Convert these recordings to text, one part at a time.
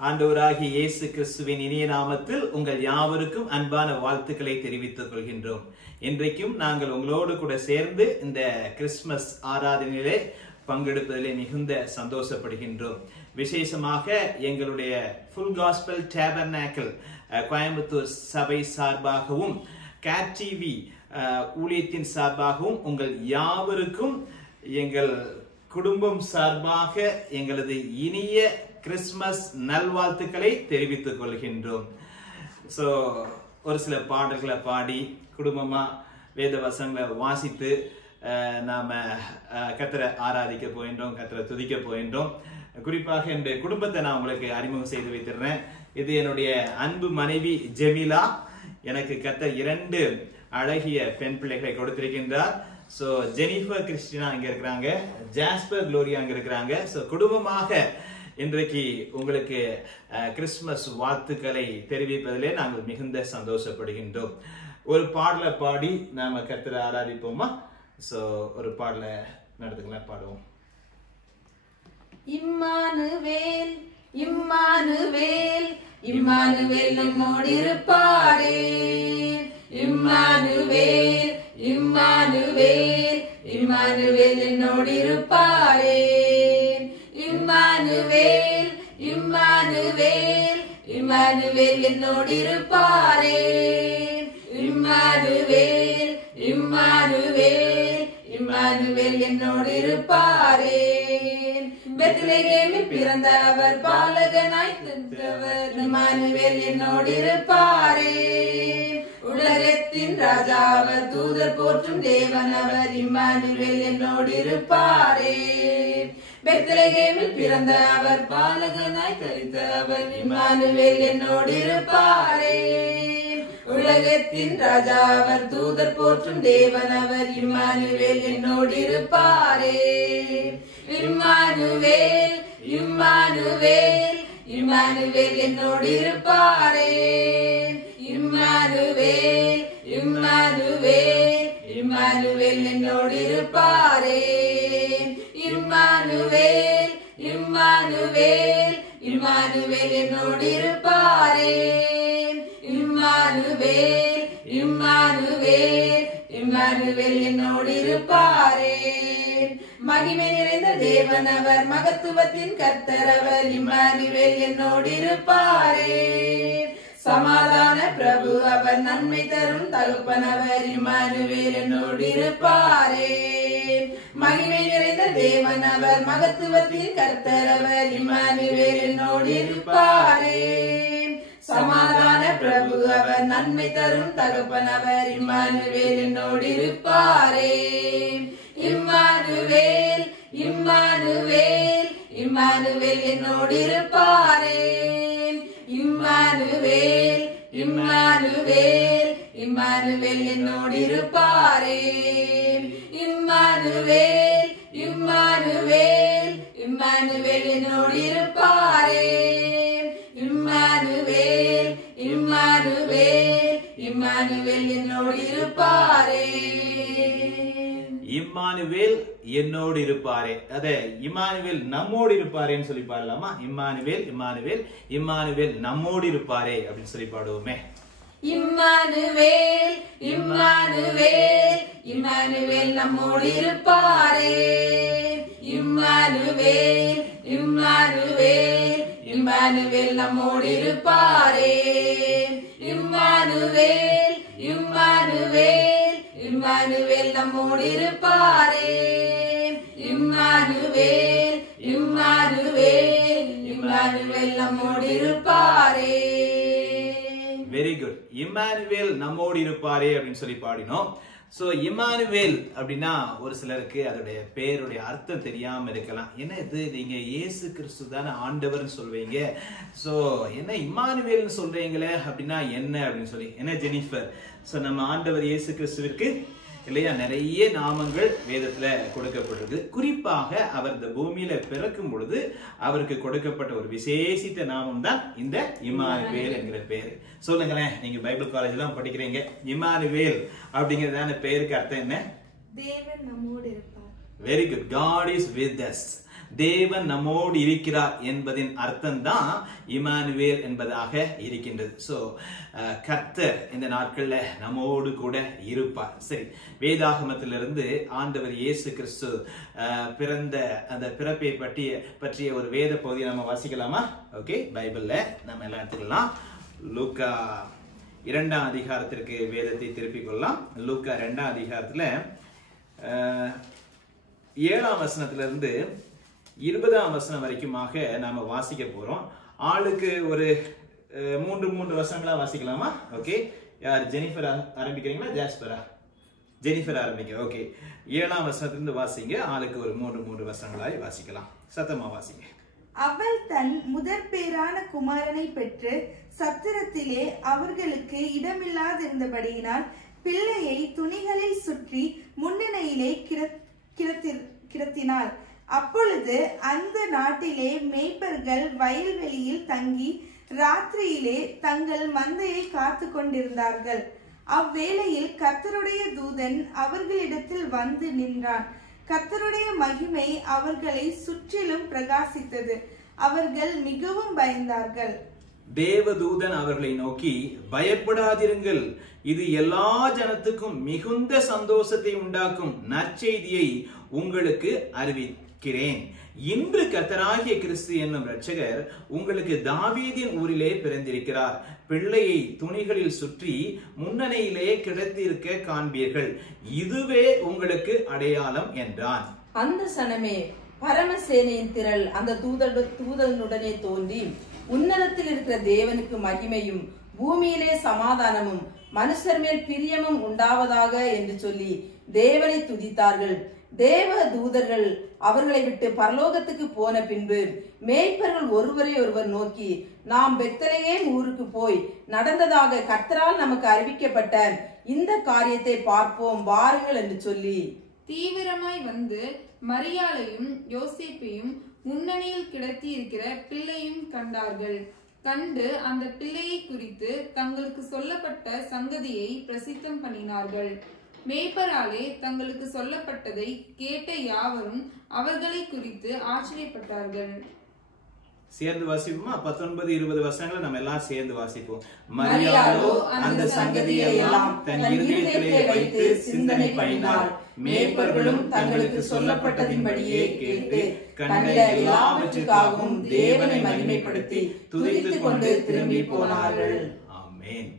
ஆண்டவராகிய இயேசு கிறிஸ்துவின் இனிய நாமத்தில் உங்கள் யாவருக்கும் அன்பான வாழ்த்துக்களை தெரிவித்துக் கொள்கின்றோம். இன்றைக்கும் நாங்கள் உங்களோடு கூட சேர்ந்து இந்த கிறிஸ்துமஸ் ஆராதனையிலே பங்கெடுப்பதிலே மிகுந்த சந்தோஷப்படுகின்றோம். விசேஷமாக எங்களுடைய ஃபுல் காஸ்பல் டேபர்நாக்கிள் கோயம்புத்தூர் சபை சார்பாகவும் கேட் டிவி ஊழியத்தின் சார்பாகவும் உங்கள் யாவருக்கும் எங்கள் குடும்பம் சார்பாக எங்களது இனிய கிறிஸ்துமஸ் நல்வாழ்த்துக்களை தெரிவித்துக் கொள்கின்றோம். ஸோ ஒரு சில பாடல்களை பாடி குடும்பமா வேத வசனங்களை வாசித்து நாம கர்த்தரை ஆராதிக்க போகின்றோம், கர்த்தரை துதிக்க போகின்றோம். குறிப்பாக என்னுடைய குடும்பத்தை நான் உங்களுக்கு அறிமுகம் செய்து வைத்திருக்கிறேன். இது என்னுடைய அன்பு மனைவி ஜெமிலா. எனக்கு கர்த்தர் 2 அழகிய பெண் பிள்ளைகளை கொடுத்திருக்கின்றார். ஸோ ஜெனிஃபர் கிறிஸ்டினா அங்க இருக்கிறாங்க, ஜாஸ்பர் குளோரியா அங்க இருக்கிறாங்க. ஸோ குடும்பமாக இன்றைக்கு உங்களுக்கு கிறிஸ்துமஸ் வாழ்த்துக்களை தெரிவிப்பதிலே நாங்கள் மிகுந்த சந்தோஷப்படுகின்றோம். ஒரு பாடலை பாடி நாம கர்த்தரை ஆராதிப்போமா? சோ ஒரு பாடலை நடத்துக்கலாம், பாடுவோம். இம்மானுவேல் இம்மானுவேல் இம்மானுவேல் நம்மோடு இருப்பாரே. இம்மானுவேல் இம்மானுவேல் இம்மானுவேல் என்னோடு இருப்பாரே. இம்மானுவேல் இம்மானுவேல் இம்மானுவேல் என்னோடு இருப்பாரே. இம்மானுவேல் இம்மானுவேல் இம்மானுவேல் என்னோடு இருப்பாரே. பெத்லகேமில் பிறந்த அவர் பாலகனாய் தந்தவர். இம்மானுவேல் என்னோடு இருப்பாரே. உலகத்தின் ராஜா அவர், தூதர் போற்றும் தேவன் அவர். இம்மானுவேல் என்னோடு இருப்பாரே. பெத்லகேமில் பிறந்த அவர் பாலகனாய் தரித்த அவர். இம்மானுவேல் என்னோடு இருப்பாரே. உலகத்தின் ராஜா அவர், தூதர் போற்றும் தேவன் அவர். இம்மானுவேல் என்னோடு இருப்பாரே. இம்மானுவேல் இம்மானுவேல் இம்மானுவேல் என்னோடு இருப்பாரே. இம்மானுவேல் இம்மானுவேல் இம்மானுவேல் என்னோடு இருப்பாரே. இம்மானுவேல் இம்மானுவேல் இம்மானுவேல் என்னோடு இருப்பாரே. இம்மானுவேல் இம்மானுவேல் இம்மானுவேல் என்னோடு இருப்பாரே. மகிமை நிறைந்த தேவன் அவர், மகத்துவத்தின் கர்த்தர் அவர். இம்மானுவேல் என்னோடு இருப்பாரே. சமாதான பிரபு அவர், நன்மை தரும் தகப்பன் அவர். இம்மானுவேல் என்னோடு இருப்பாரே. மகிமை நிறைந்த தேவன் அவர், மகத்துவத்தின் கர்த்தர் அவர். இம்மானுவேல் என்னோடு இருப்பாரே. சமாதான பிரபு அவர், நன்மை தரும் தகப்பன் அவர். இம்மானுவேல் என்னோடு இருப்பாரே. இம்மானுவேல் இம்மானுவேல் இம்மானுவேல் என்னோடு இருப்பாரே. இம்மானுவேல் இம்மானுவேல் இம்மானுவேல் என்னோடு இருப்பாரே. இம்மானுவேல் இம்மானுவேல் இம்மானுவேல் என்னோடு இருப்பாரே. இம்மானுவேல் இம்மானுவேல் இம்மானுவேல் என்னோடு இருப்பாரே. இம்மானுவேல் என்னோடு இருப்பாரே. அதே இம்மானுவேல் நம்மோடு இருப்பாரேன்னு சொல்லி பாடலாமா? இம்மானுவேல் இம்மானுவேல் இம்மானுவேல் நம்மோடு இருப்பாரே அப்படின்னு சொல்லி பாடுவோமே. இம்மானுவேல் இம்மானுவேல் இம்மானுவேல் நம்மோடு இருப்பாரே. இம்மானுவேல் இம்மானுவேல் இம்மானுவேல் நம்மோடு இருப்பாரே. இம்மானுவேல் இம்மானுவேல் இம்மானுவேல் நம்மோடு இருப்பாரே. இம்மானுவேல் இம்மானுவேல் இம்மானுவேல் நம்மோடு இருப்பாரே. Very good. இம்மானுவேல் நம்மோடு இருப்பாரே அப்படின்னு சொல்லி பாடினோம். சோ இம்மானுவேல் அப்படின்னா ஒரு சிலருக்கு அதோடைய பேருடைய அர்த்தம் தெரியாம இருக்கலாம். என்ன இது, நீங்க இயேசு கிறிஸ்து தானே ஆண்டவர்னு சொல்வீங்க, சோ என்ன இம்மானுவேல்னு சொல்றீங்களே அப்படின்னா என்ன அப்படின்னு சொல்லி. என்ன ஜெனிஃபர், சோ நம்ம ஆண்டவர் இயேசு கிறிஸ்துவிற்கு இல்லையா நிறைய நாமங்கள் வேதத்துல கொடுக்கப்பட்டிருக்கு. குறிப்பாக அவர் இந்த பூமியில பிறக்கும் பொழுது அவருக்கு கொடுக்கப்பட்ட ஒரு விசேஷித்த நாமம் தான் இந்த இம்மானுவேல் என்கிற பேரு. சொல்லுங்களேன், நீங்க பைபிள் காலேஜ் எல்லாம் படிக்கிறீங்க, இம்மானுவேல் அப்படிங்கறதான பேருக்கு அர்த்தம் என்ன? தேவன் நம்மோடு இருப்பார். Very good. God is with us. தேவன் நம்மோடு இருக்கிறார் என்பதின் அர்த்தம் தான் இமானுவேல் என்பதாக இருக்கின்றது. சோ கர்த்தர் இந்த நாட்கள்ல நம்மோடு கூட இருப்பார். சரி, வேதாகமத்திலிருந்து ஆண்டவர் இயேசு கிறிஸ்து பிறந்த அந்த பிறப்பை பற்றிய ஒரு வேத பகுதியை நம்ம வாசிக்கலாமா? ஓகே, பைபிள்ல நம்ம எல்லாம் எடுத்துக்கலாம். லூக்கா 2ஆம் அதிகாரத்திற்கு வேதத்தை திருப்பிக் கொள்ளலாம். லூக்கா 2ஆம் அதிகாரத்துல 7ஆம் வசனத்திலிருந்து 20ஆம் வசனம் வரைக்குமாக நாம வாசிக்க போறோம். ஆளுக்கு ஒரு 3 வசனங்களா வாசிக்கலாமா? ஓகே, யார் ஜெனிஃபர் ஆரம்பிக்கிறீங்களா? ஜாஸ்பரா? ஜெனிஃபர் ஆரம்பிங்க. ஓகே, 7ஆம் வசனத்திலிருந்து வாசிங்க. ஆளுக்கு ஒரு 3 வசனங்களாய் வாசிக்கலாம். சத்தமா வாசிங்க. அவள் தன் முதற் பேரான குமாரனை பெற்று சத்திரத்திலே அவர்களுக்கு இடமில்லாதிருந்தபடியினால் பிள்ளையை துணிகளில் சுற்றி முன்னணியிலே கிடத்தினாள். அப்பொழுது அந்த நாட்டிலே மேய்ப்பர்கள் வயல்வெளியில் தங்கி ராத்திரியிலே தங்கள் மந்தையை காத்து கொண்டிருந்தார்கள். அவ்வேளையில் கர்த்தருடைய தூதன் அவர்களிடத்தில் வந்து நின்றான். கர்த்தருடைய மகிமை அவர்களை சுற்றிலும் பிரகாசித்தது. அவர்கள் மிகவும் பயந்தார்கள். தேவதூதன் அவர்களை நோக்கி, பயப்படாதிருங்கள், இது எல்லா ஜனத்துக்கும் மிகுந்த சந்தோஷத்தை உண்டாக்கும் நற்செய்தியை உங்களுக்கு அறிவிக்கிறேன். இன்று கர்த்தராகிய கிறிஸ்து என்னும் இரட்சகர் உங்களுக்கு தாவீதின் ஊரிலே பிறந்திருக்கிறார். பிள்ளையை துணிகளில் சுற்றி முன்னணியிலே கிடத்திருக்க காண்பீர்கள். இதுவே உங்களுக்கு அடையாளம் என்றான். அந்த சனமே பரமசேனையின் திரள் அந்த தூதனுடனே தோன்றி, உன்னதத்தில் இருக்கிற தேவனுக்கு மகிமையும் பூமியிலே சமாதானமும் மனுஷர் மேல் பிரியமும் உண்டாவதாக என்று சொல்லி தேவனை துதித்தார்கள். தேவ தூதர்கள் அவர்களை விட்டு பரலோகத்துக்கு போன பின்பு மேய்ப்பர்கள் ஒருவரை ஒருவர் நோக்கி, நாம் பெத்லகேம் ஊருக்கு போய் நடந்ததாக கர்த்தரால் நமக்கு அறிவிக்கப்பட்ட இந்த காரியத்தை பார்ப்போம் வாருங்கள் என்று சொல்லி தீவிரமாய் வந்து மரியாளையும் யோசேப்பையும் முன்னணியில் கிடத்தி இருக்கிற பிள்ளையும் கண்டார்கள். கண்டு அந்த பிள்ளையை குறித்து தங்களுக்கு சொல்லப்பட்ட சங்கதியை பிரசித்தம் பண்ணினார்கள். மேய்ப்பராலே தங்களுக்கு சொல்லப்பட்டதை கேட்ட யாவரும் அவர்களை குறித்து ஆச்சரியப்பட்டார்கள். சேர்ந்து வாசிப்போமா? 19-20 வசனங்களை நம்ம எல்லாம் சேர்ந்து வாசிப்போம். மரியாளோ அந்த சங்கதியை எல்லாம் தன் இருதயத்திலே வைத்து சிந்தனை பண்ணினாள். மேய்ப்பர்களும் தங்களுக்கு சொல்லப்பட்டதின்படியே கேட்டு கண்ட எல்லாவற்றுக்காகவும் தேவனை மகிமைப்படுத்தி துதித்துக் கொண்டு திரும்பி போனார்கள். ஆமென்.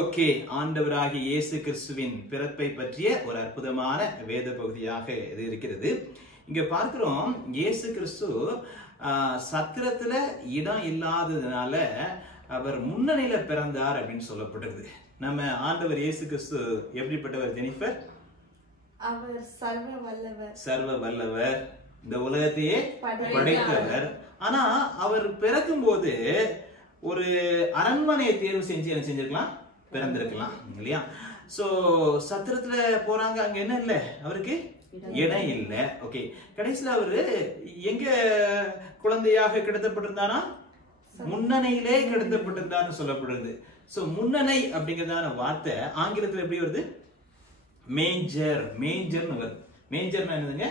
ஓகே, ஆண்டவராகிய இயேசு கிறிஸ்துவின் பிறப்பை பற்றிய ஒரு அற்புதமான வேத பகுதியாக இது இருக்கிறது. இங்க பார்க்கிறோம், இயேசு கிறிஸ்து சத்திரத்துல இடம் இல்லாததுனால அவர் முன்னணியில பிறந்தார் அப்படின்னு சொல்லப்படுறது. நம்ம ஆண்டவர் இயேசு கிறிஸ்து எப்படிப்பட்டவர் ஜெனிஃபர்? அவர் சர்வ வல்லவர். சர்வ வல்லவர், இந்த உலகத்தையே படைத்தவர். ஆனா அவர் பிறக்கும் போது ஒரு அரண்மனையை தேர்வு செஞ்சு என்ன செஞ்சிருக்கலாம்? பிறந்திருக்கலாம் இல்லையா? சோ சத்திரத்துல போறாங்க, அங்க என்ன இல்ல, அவருக்கு இடம் இல்ல. ஓகே, கடைசியில அவரு எங்க குழந்தையாக கிடத்தப்பட்டிருந்தாரா? முன்னணையிலே கிடத்தப்பட்டிருந்தார்னு சொல்லப்படுறது. சோ முன்னணை அப்படிங்கறதான வார்த்தை ஆங்கிலத்துல எப்படி வருது? மேஞ்சர். மேஞ்சர்னு வருது. மேஞ்சர்னா என்னதுங்க?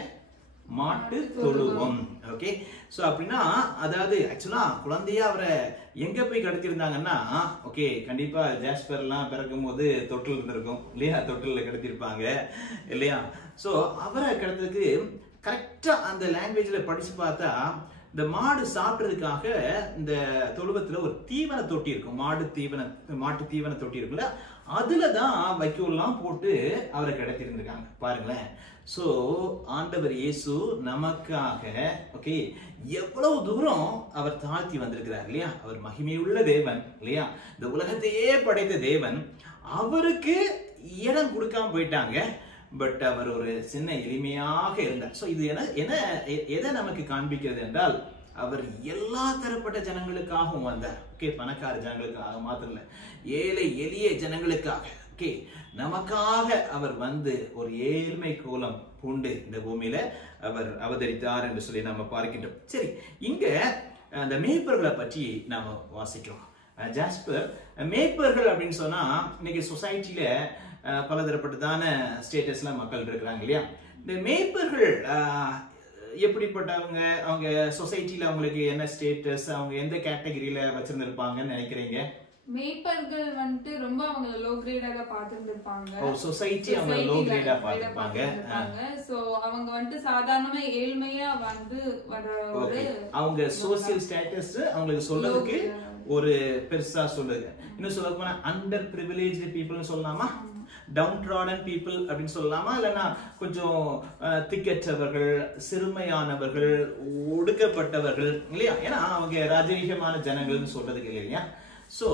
மாட்டு தொழுவம். ஓகே, சோ அப்படின்னா அதாவது ஆக்சுவலா குழந்தையா அவரை எங்க போய் கடத்திருந்தாங்கன்னா, ஓகே கண்டிப்பா ஜாஸ்பர் எல்லாம் பிறக்கும் போது தொட்டில் இருந்திருக்கும் இல்லையா? தொட்டில கடத்திருப்பாங்க இல்லையா? சோ அவரை கடத்துறதுக்கு கரெக்டா அந்த லாங்குவேஜ்ல படிச்சு பார்த்தா, இந்த மாடு சாப்பிட்றதுக்காக இந்த தொழுவத்துல ஒரு தீவன தொட்டி இருக்கும். மாட்டு தீவன தொட்டி இருக்குல்ல, அதுலதான் வைக்கோல்லாம் போட்டு அவரை கடத்திருந்திருக்காங்க. பாருங்களேன். சோ ஆண்டவர் இயேசு நமக்காக ஓகே எவ்வளவு தூரம் அவர் தாழ்த்தி வந்திருக்கிறார் இல்லையா? அவர் மகிமையுள்ள தேவன் இல்லையா? இந்த உலகத்தையே படைத்த தேவன். அவருக்கு இடம் கொடுக்காம போயிட்டாங்க. பட் அவர் ஒரு சின்ன எளிமையாக இருந்தார். சோ இது எதை நமக்கு காண்பிக்கிறது என்றால், அவர் எல்லா தரப்பட்ட ஜனங்களுக்காகவும் வந்தார். ஓகே, பணக்கார ஜனங்களுக்காக மாத்திரம் இல்ல, ஏழை எளிய ஜனங்களுக்காக ஓகே நமக்காக அவர் வந்து ஒரு ஏழ்மை கோலம் பூண்டு இந்த பூமியில அவர் அவதரித்தார் என்று சொல்லி நாம பார்க்கின்றோம். சரி, இங்க அந்த மேய்ப்பர்களை பற்றி நாம வாசிக்கிறோம். ஜாஸ்பர், மேய்ப்பர்கள் அப்படின்னு சொன்னா இன்னைக்கு சொசைட்டில பலதரப்பட்டதான ஸ்டேட்டஸ்ல மக்கள் இருக்கிறாங்க இல்லையா? இந்த மேய்ப்பர்கள் எப்படிப்பட்டவங்க, அவங்க சொசைட்டில அவங்களுக்கு என்ன ஸ்டேட்டஸ், அவங்க எந்த கேட்டகரியில வச்சிருந்திருப்பாங்கன்னு நினைக்கிறீங்க? மேய்ப்பர்கள் வந்துட்டு ரொம்ப அவங்கள லோ கிரேடாக பார்த்துருந்துருப்பாங்க. சொசைட்டி அவங்க லோ கிரேடா பார்த்திருப்பாங்க. சோ அவங்க வந்துட்டு சாதாரணமா ஏழ்மையா வந்து வர ஒரு அவங்க சோசியல் ஸ்டேட்டஸ் அவங்களுக்கு சொல்றதுக்கு ஒரு பெருசா சொல்லுங்க. இன்னும் சொல்ல போனா அண்டர் பிரிவிலேஜ்டு பீப்புள்னு சொல்லலாமா, டவுன் ட்ராடன் பீப்புள் அப்படின்னு சொல்லலாமா, இல்லைன்னா கொஞ்சம் திக்கற்றவர்கள், சிறுமையானவர்கள், ஒடுக்கப்பட்டவர்கள் இல்லையா? ஏன்னா அவங்க ராஜரீகமான ஜனங்கள்னு சொல்றதுக்கு இல்லையா? சோ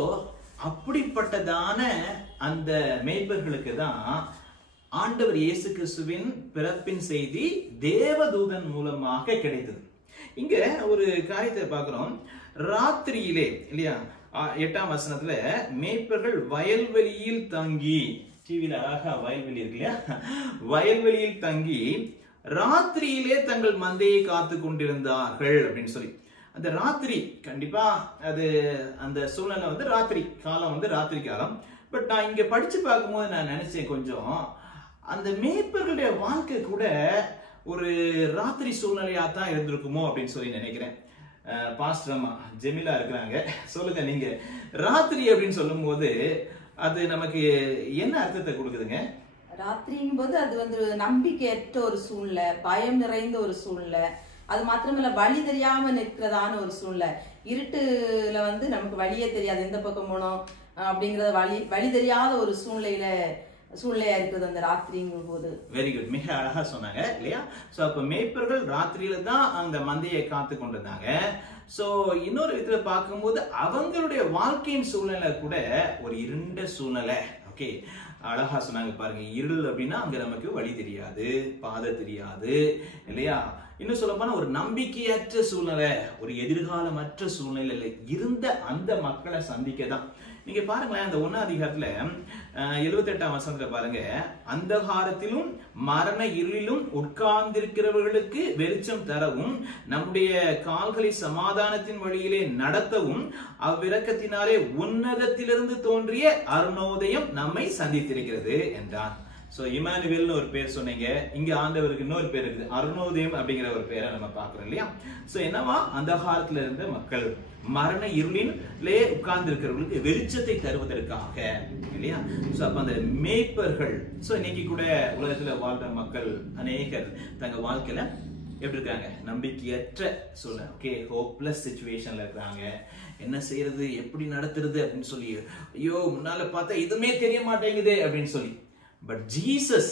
அப்படிப்பட்டதான அந்த மேய்ப்பர்களுக்கு தான் ஆண்டவர் இயேசு கிறிஸ்துவின் பிறப்பின் செய்தி தேவதூதன் மூலமாக கிடைத்தது. இங்க ஒரு காரியத்தை பார்க்கிறோம். ராத்திரியிலே இல்லையா, 8ஆம் வசனத்துல மேய்ப்பர்கள் வயல்வெளியில் தங்கி, டிவில அழகா வயல்வெளி இருக்கு இல்லையா, வயல்வெளியில் தங்கி ராத்திரியிலே தங்கள் மந்தையை காத்து கொண்டிருந்தார்கள் அப்படின்னு சொல்லி, அந்த ராத்திரி கண்டிப்பா அது அந்த சூழ்நிலை வந்து ராத்திரி காலம், வந்து ராத்திரி காலம். பட் நான் இங்க படிச்சு பார்க்கும்போது நான் நினைச்சேன், கொஞ்சம் அந்த மேய்ப்பர்களுடைய வாழ்க்கை கூட ஒரு ராத்திரி சூழ்நிலையா தான் இருந்திருக்குமோ அப்படின்னு சொல்லி நினைக்கிறேன். பாஸ்டர் அம்மா ஜெமிலா இருக்கிறாங்க, சொல்லுங்க நீங்க ராத்திரி அப்படின்னு சொல்லும் போது அது நமக்கு என்ன அர்த்தத்தை கொடுக்குதுங்க? ராத்திரிங்கும் போது அது வந்து நம்பிக்கையற்ற ஒரு சூழ்நிலை, பயம் நிறைந்த ஒரு சூழ்நிலை, அது மாத்திரமல்ல வழி தெரியாம நிற்கிறதான ஒரு சூழ்நிலை. இருட்டுல வந்து நமக்கு வழியே தெரியாது, எந்த பக்கம் போனோம் அப்படிங்கறத வழி தெரியாத ஒரு சூழ்நிலையா இருக்குது அந்த ராத்திரிங்கும் போது. வெரி குட், மிக அழகா சொன்னாங்க இல்லையா? சோ அப்ப மேய்ப்பர்கள் ராத்திரியில தான் அந்த மந்தையை காத்து கொண்டிருந்தாங்க. சோ இன்னொரு விதத்துல பார்க்கும்போது அவங்களுடைய வாழ்க்கையின் சூழ்நிலை கூட ஒரு இருண்ட சூழ்நிலை. ஓகே, அழகா சொன்னாங்க பாருங்க. இருள் அப்படின்னா அங்க நமக்கு வழி தெரியாது, பாதை தெரியாது இல்லையா? இன்னும் சொல்ல போனா ஒரு நம்பிக்கையற்ற சூழ்நிலை, ஒரு எதிர்காலமற்ற சூழ்நிலையில இருந்த அந்த மக்களை சந்திக்க தான். நீங்க பாருங்களேன், அந்த 1ஆம் அதிகாரத்துல 78ஆம் வசனத்துல பாருங்க, அந்தகாரத்திலும் மரண இருளிலும் உட்கார்ந்திருக்கிறவர்களுக்கு வெளிச்சம் தரவும், நம்முடைய கால்களை சமாதானத்தின் வழியிலே நடத்தவும், அவ்விரக்கத்தினாலே உன்னதத்திலிருந்து தோன்றிய அருணோதயம் நம்மை சந்தித்திருக்கிறது என்றான். சோ இமானுவேல்னு ஒரு பேர் சொன்னீங்க, இங்க ஆண்டவருக்கு இன்னொரு பேர் இருக்குது, அருணோதயம் அப்படிங்கிற ஒரு பேரை நம்ம பாக்குறோம் இல்லையா? சோ என்னவா, அந்தகாரத்துல இருந்த மக்கள், மரண இருளிலே உட்கார்ந்து இருக்கிறவர்களுக்கு வெளிச்சத்தை தருவதற்காக இல்லையா? சோ அப்ப அந்த மேய்ப்பர்கள், சோ இன்னைக்கு கூட உலகத்துல வாழ்ற மக்கள் அநேகர் தங்க வாழ்க்கையில எப்படி இருக்காங்க? நம்பிக்கையற்ற சூழ்நிலை, ஓகே, ஹோப்லெஸ் சிச்சுவேஷன்ல இருக்காங்க. என்ன செய்யறது, எப்படி நடத்துறது அப்படின்னு சொல்லி, ஐயோ முன்னால பார்த்தா எதுவுமே தெரிய மாட்டேங்குது அப்படின்னு சொல்லி. பட் ஜீசஸ்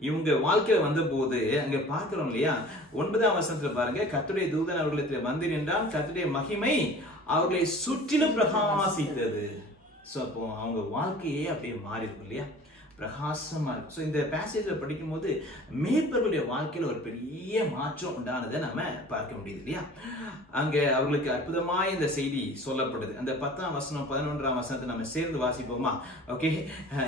இவங்க வாழ்க்கையில வந்த போது அங்க பார்க்கிறோம் இல்லையா, 9ஆம் வசனத்துல பாருங்க, கர்த்தருடைய தூதன் அவர்களிடத்தில் வந்து நின்றான், கர்த்தருடைய மகிமை அவர்களை சுற்றிலும் பிரகாசித்தது. சோ அப்போ அவங்க வாழ்க்கையே அப்படியே மாறி இருக்கும் இல்லையா, பிரகாசமா இருக்கும். சோ இந்த பேசேஜ்ல படிக்கும் போது மேய்ப்பர்களுடைய வாழ்க்கையில ஒரு பெரிய மாற்றம் உண்டானதை நாம பார்க்க முடியுது இல்லையா? அங்க அவர்களுக்கு அற்புதமாய் இந்த செய்தி சொல்லப்படுது. அந்த 10ஆம் வசனம் 11ஆம் வசனத்தை நம்ம சேர்ந்து வாசிப்போமா? ஓகே,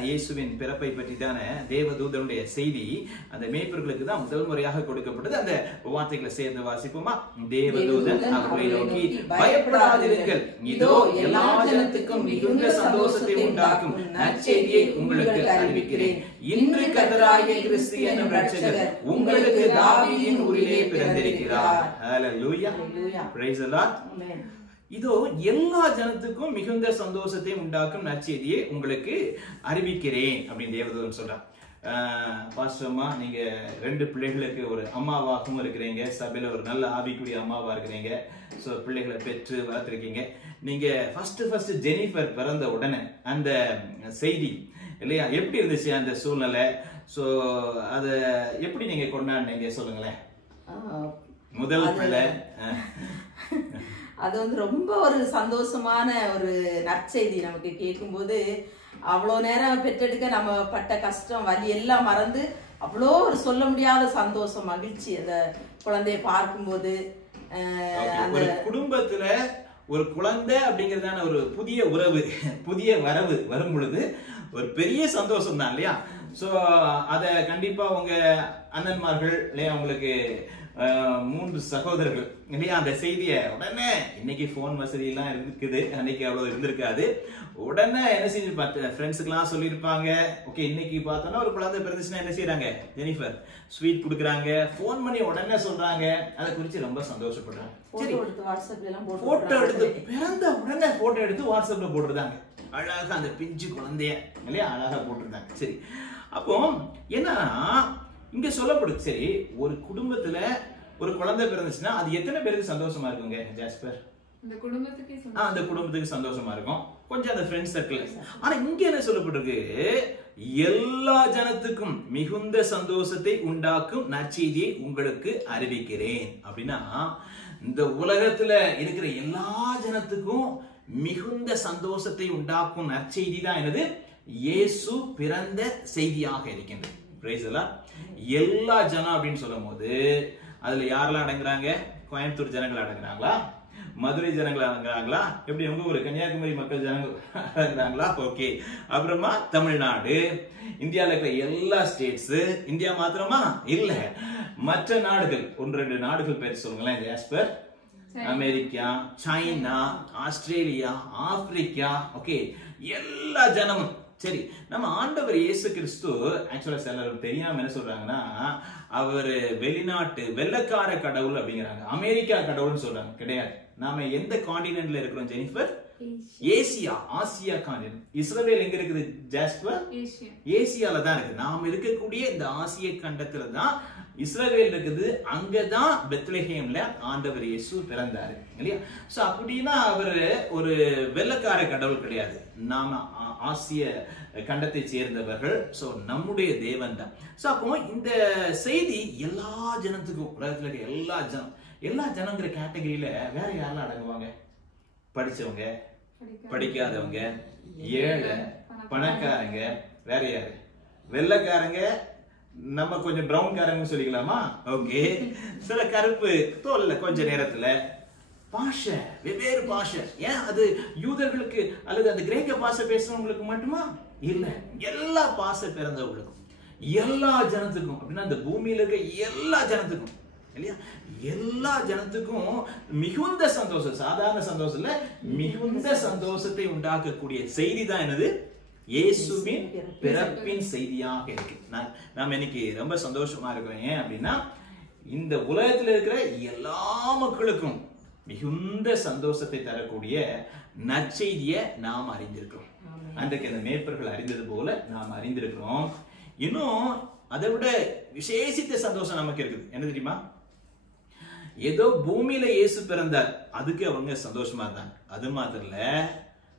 இயேசுவின் பிறப்பை பற்றி தானே தேவதூதனுடைய செய்தி அந்த மேய்ப்பர்களுக்கு தான் முதல் முறையாக கொடுக்கப்பட்டது. அந்த வார்த்தைகளை சேர்ந்து வாசிப்போமா? தேவதூதன் அவர்களை நோக்கி, பயப்படாதிருங்கள், இதோ எல்லா ஜனத்துக்கும் மிகுந்த சந்தோஷத்தை உண்டாக்கும் நற்செய்தியை உங்களுக்கு அறிவிக்கிறேன். இன்று கர்த்தராகிய கிறிஸ்து என்னும் இரட்சகர் உங்களுக்கு தாவீதின் ஊரிலே பிறந்திருக்கிறார். ஹல்லேலூயா, பிரைஸ் தி லார்ட். இதோ எல்லா ஜனத்துக்கும் மிகுந்த சந்தோஷத்தை உண்டாக்கும் நற்செய்தியை உங்களுக்கு அறிவிக்கிறேன் அப்படின்னு தேவதூதன் சொல்றார். பாஸ்டர்மா, நீங்க 2 பிள்ளைகளுக்கு ஒரு அம்மாவாகவும் இருக்கிறீங்க, சபையில ஒரு நல்ல ஆவிக்குரிய அம்மாவா இருக்கிறீங்க. சோ பிள்ளைகளை பெற்று வளர்த்திருக்கீங்க. நீங்க ஃபர்ஸ்ட் ஜெனிஃபர் பிறந்த உடனே அந்த செய்தி இல்லையா, எப்படி இருந்துச்சு அந்த சூழ்நிலை? சோ அத எப்படி நீங்க கொண்டாடுனீங்க சொல்லுங்களேன். முதல் பிள்ளை அது வந்து ரொம்ப ஒரு சந்தோஷமான ஒரு நற்செய்தி. நமக்கு கேட்கும்போது அவ்வளோ நேரம் பெற்றெடுக்க நம்ம பட்ட கஷ்டம், வலி எல்லாம் மறந்து அவ்வளோ ஒரு சொல்ல முடியாத சந்தோஷம், மகிழ்ச்சி அந்த குழந்தைய பார்க்கும்போது. ஒரு குடும்பத்துல ஒரு குழந்தை அப்படிங்கறதான ஒரு புதிய உறவு, புதிய வரவு வரும் பொழுது ஒரு பெரிய சந்தோஷம் தான் இல்லையா? சோ அத கண்டிப்பா உங்க அண்ணன்மார்கள் இல்லையா உங்களுக்கு 3 சகோதரர்கள் இல்லையா, அந்த செய்தியை உடனே, இன்னைக்கு போன் வசதி எல்லாம் இருக்குது, அன்னைக்கு அவ்வளவு இருந்திருக்காது, உடனே என்ன செஞ்சு பார்த்து ஃப்ரெண்ட்ஸுக்கு எல்லாம் சொல்லியிருப்பாங்க. ஓகே, இன்னைக்கு பார்த்தோம்னா ஒரு குழந்தை பிறந்துச்சுன்னா என்ன செய்யறாங்க, ஜெனிஃபர் ஸ்வீட் கொடுக்குறாங்க, போன் பண்ணி உடனே சொல்றாங்க, அதை குறிச்சு ரொம்ப சந்தோஷப்படுறாங்க. சரி, போட்டோ எடுத்து பிறந்த உடனே போட்டோ எடுத்து வாட்ஸ்அப்ல போட்டுருந்தாங்க, அழகா அந்த பிஞ்சு குழந்தைய இல்லையா அழகா போட்டிருந்தாங்க. சரி, அப்போ என்ன இங்க சொல்லப்படுது, சரி ஒரு குடும்பத்துல ஒரு குழந்தை பிறந்துச்சுன்னா அது எத்தனை பேருக்கு சந்தோஷமா இருக்குங்க ஜாஸ்பர்? அந்த குடும்பத்துக்கு சந்தோஷமா இருக்கும், கொஞ்சம் அந்த ஃப்ரெண்ட் சர்க்கிள். ஆனா இங்க என்ன சொல்லப்பட்டிருக்கு, எல்லா ஜனத்துக்கும் மிகுந்த சந்தோஷத்தை உண்டாக்கும் நற்செய்தியை உங்களுக்கு அறிவிக்கிறேன் அப்படின்னா, இந்த உலகத்துல இருக்கிற எல்லா ஜனத்துக்கும் மிகுந்த சந்தோஷத்தை உண்டாக்கும் நற்செய்தி தான் என்னது, இயேசு பிறந்த செய்தியாக இருக்கின்றது. Praise the Lord. எல்லா ஜனம் அப்படின்னு சொல்லும் போது அதுல யாரெல்லாம் அடங்குறாங்க? கோயம்புத்தூர் ஜனங்கள் அடங்குறாங்களா, மதுரை ஜனங்கள் அடங்குறாங்களா, எப்படி உங்க ஊர் கன்னியாகுமரி மக்கள் ஜனங்கள் அடங்குறாங்களா? ஓகே. அப்புறமா தமிழ்நாடு, இந்தியாவில் இருக்கிற எல்லா ஸ்டேட்ஸ், இந்தியா மாத்திரமா இல்ல, மற்ற நாடுகள் 1-2 நாடுகள் பேர் சொல்லுங்களேன் jasper. America, China, Australia, Africa, okay, எல்லா ஜனமும். சரி, நம்ம ஆண்டவர் இயேசு கிறிஸ்து ஆக்சுவலா சிலர் தெரியாம என்ன சொல்றாங்கன்னா, அவர் வெளிநாட்டு வெள்ளக்கார கடவுள் அப்படிங்கிறாங்க, அமெரிக்கா கடவுள்னு சொல்றாங்க. கிடையாது. நாம எந்த காண்டினென்ட்ல இருக்கிறோம் ஜெனிஃபர்? Asia, Asia continent. இஸ்ரவேல் எங்க இருக்குது ஜாஸ்பர்? ஏசியால தான் இருக்கு. நாம இருக்கக்கூடிய இந்த ஆசிய கண்டத்துல தான் இஸ்ரவேல் இருக்குது. அங்கதான் பெத்லஹேம்ல ஆண்டவர் இயேசு பிறந்தாரு இல்லையா? சோ அப்படின்னா அவரு ஒரு வெள்ளக்கார கடவுள் கிடையாது. நாம ஆசிய கண்டத்தை சேர்ந்தவர்கள். சோ நம்முடைய தேவன் தான். சோ அப்போ இந்த செய்தி எல்லா ஜனத்துக்கும், உலகத்துல இருக்க எல்லா ஜனங்கிற கேட்டகரியில வேற யாரெல்லாம் அடங்குவாங்க? படிச்சவங்க, படிக்காதவங்க, ஏழை, பணக்காரங்க, வேற யாரு? வெள்ளைக்காரங்க, நம்ம கொஞ்சம் பிரவுன் காரங்க சொல்லிக்கலாமா? ஓகே. சில கருப்பு தோல்ல கொஞ்ச நேரத்துல பாஷை, வெவ்வேறு பாஷை. ஏன் அது யூதர்களுக்கு அல்லது அந்த கிரேக்க பாஷை பேசுறவங்களுக்கு மட்டுமா? இல்ல, எல்லா பாஷை பிறந்தவங்களுக்கும், எல்லா ஜனத்துக்கும். அப்படின்னா அந்த பூமியில இருக்க எல்லா ஜனத்துக்கும் இல்லையா, எல்லா ஜனத்துக்கும் மிகுந்த சந்தோஷம், சாதாரண சந்தோஷம் இல்ல, மிகுந்த சந்தோஷத்தை உண்டாக்கக்கூடிய செய்தி தான் என்னது, இயேசுவின் பிறப்பின் செய்தியாக இருக்கு. நாம இன்னைக்கு ரொம்ப சந்தோஷமா இருக்கிறோம். ஏன் அப்படின்னா, இந்த உலகத்துல இருக்கிற எல்லா மக்களுக்கும் மிகுந்த சந்தோஷத்தை தரக்கூடிய நற்செய்தியை நாம் அறிந்திருக்கிறோம். அன்றைக்கு அந்த மேய்ப்பர்கள் அறிந்தது போல நாம் அறிந்திருக்கிறோம். இன்னும் அதை விட விசேஷித்த சந்தோஷம் நமக்கு இருக்குது. என்ன தெரியுமா? ஏதோ பூமியில இயேசு பிறந்தார், அதுக்கு அவங்க சந்தோஷமா இருந்தாங்க. அது மாத்திரம் இல்ல,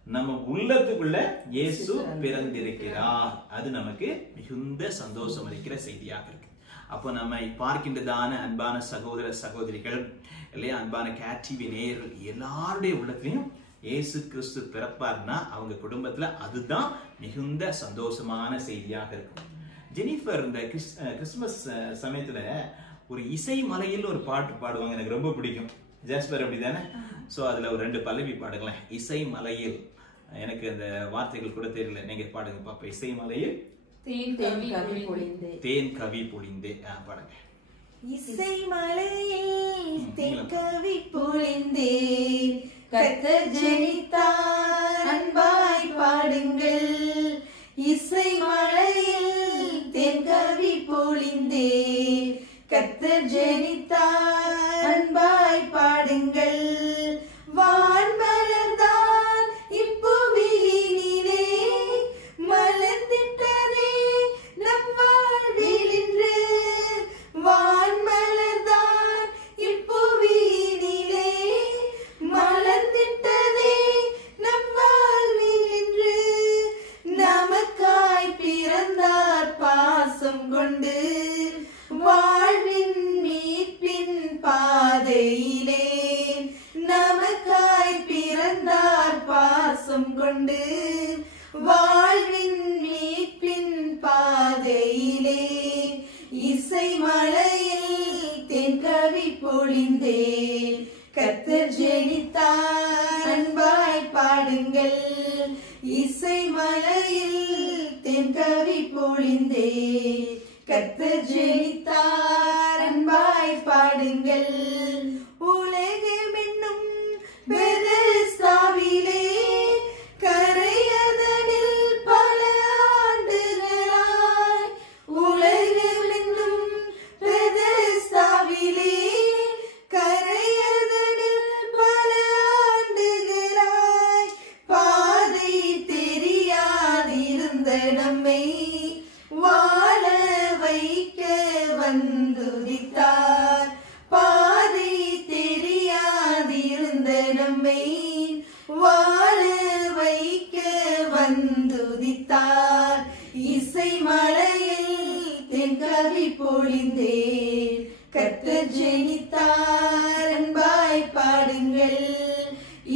நம்ம உள்ளத்துக்குள்ள இயேசு பிறந்திருக்கிறார், அது நமக்கு மிகுந்த சந்தோஷம் அளிக்கிற செய்தியாக இருக்கு. அப்போ நம்ம பார்க்கின்றதான அன்பான சகோதர சகோதரிகள் இல்லையா, அன்பான கேடிவி நேயர்கள் எல்லாருடைய உள்ளத்திலையும் இயேசு கிறிஸ்து பிறப்பார்னா அவங்க குடும்பத்துல அதுதான் மிகுந்த சந்தோஷமான செய்தியாக இருக்கும். ஜெனிஃபர், இந்த கிறிஸ்துமஸ் சமயத்துல ஒரு இசை மலையில் ஒரு பாட்டு பாடுவாங்க, எனக்கு ரொம்ப பிடிக்கும். ஜாஸ்பர் அப்படிதானே? சோ அதுல ஒரு 2 பல்லவி பாடுங்களேன். இசை மலையில், எனக்கு அந்த வார்த்தைகள் கூட தெரியல, நீங்க பாடுங்க பாப்பா. இசை மலையில் தேன் கவி பொழிந்தே பாடுங்க. இசை மலையில் தேன் கவி பொழிந்தே, கர்த்தர் ஜனித்தார் அன்பாய் பாடுங்கள். இசை மலையில் தேன் கவி பொழிந்தே, கர்த்தர் ஜனித்தார் அன்பாய் பாடுங்கள். வான்மலர்தான் இப்புவியினிலே மலர்ந்திட்டதே நம் வாழ்வில் இன்று. வான்மலர்தான் இப்புவியினிலே மலர்ந்திட்டதே நம் வாழ்வில் இன்று. நமக்காய் பிறந்தார் பாசம் கொண்டு, வாழ்வின் மீட்பின் பாதையிலே. நமக்காய் பிறந்தார் பாசம் கொண்டு, வாழ்வின் மீட்பின் பாதையிலே. இசை மலையில் தேன் கவி பொழிந்தே, கர்த்தர் ஜனித்தார் அன்பாய் பாடுங்கள். இசை மலையில் தேன் கவி பொழிந்தே, கர்த்தர் ஜனித்தார் அன்பாய் பாடுங்கள். நம்மை வாழ வைக்க வந்துதித்தார். இசை மலையில் தென்கவி பொழிந்தேன், கர்த்தர் ஜெனித்தார் அன்பாய் பாடுங்கள்.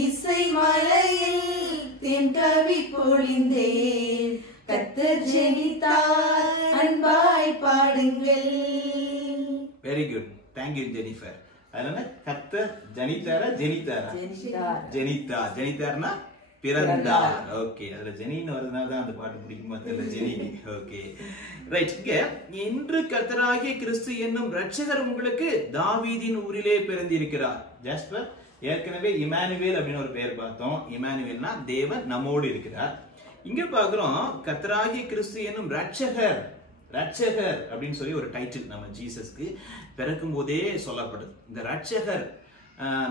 இசை மலையில் தென்கவி பொழிந்தேன், கர்த்தர் ஜெனித்தார் அன்பாய் பாடுங்கள். Very good, thank you Jennifer. அதனால கர்த்தர் ஜனித்தாரா ஜெனித்தாரா? ஜெனித்தார். ஜெனித்தார்னா பிறந்தார். ஓகே, அதுல ஜெனின்னு வரதுனால தான் அந்த பாட்டு பிடிக்குமா தெரியல, ஜெனி. Okay right. இன்று கர்த்தராகிய கிறிஸ்து என்னும் ரட்சகர் உங்களுக்கு தாவீதின் ஊரிலே பிறந்திருக்கிறார். ஜாஸ்பர், ஏற்கனவே இமானுவேல் அப்படின்னு ஒரு பெயர் பார்த்தோம். இமானுவேல்னா தேவன் நம்மோடு இருக்கிறார். இங்க பாக்குறோம் கர்த்தராகிய கிறிஸ்து என்னும் ரட்சகர். ரட்சகர் அப்படின்னு சொல்லி ஒரு டைட்டில் நம்ம ஜீசஸ்க்கு பிறக்கும் போதே சொல்லப்படுது. இந்த ரட்சகர்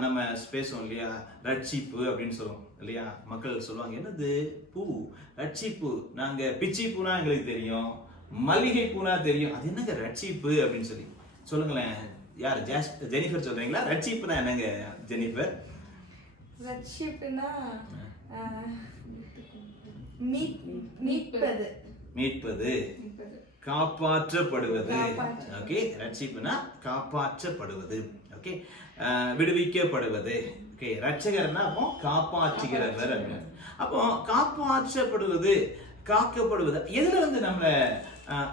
நம்ம பேசுவோம் இல்லையா, ரட்சிப்பு அப்படின்னு சொல்லுவோம் இல்லையா. மக்கள் சொல்லுவாங்க, என்னது பூ ரட்சிப்பு, நாங்க பிச்சி பூனா எங்களுக்கு தெரியும், மல்லிகை பூனா தெரியும், அது என்னங்க ரட்சிப்பு அப்படின்னு சொல்லி சொல்லுங்களேன். யார்? ஜெனிஃபர் சொல்றீங்களா? ரட்சிப்புனா என்னங்க ஜெனிஃபர்? ரட்சிப்புனா மீட்பது, மீட்பது, காப்பாற்றப்படுவது. ஓகே, ரட்சிப்புனா காப்பாற்றப்படுவது. ஓகே, விடுவிக்கப்படுவது. ஓகே, ரட்சகர்னா அப்போ காப்பாற்றுகிறவர். அப்போ காப்பாற்றப்படுவது, காக்கப்படுவது. எதுல இருந்து நம்மள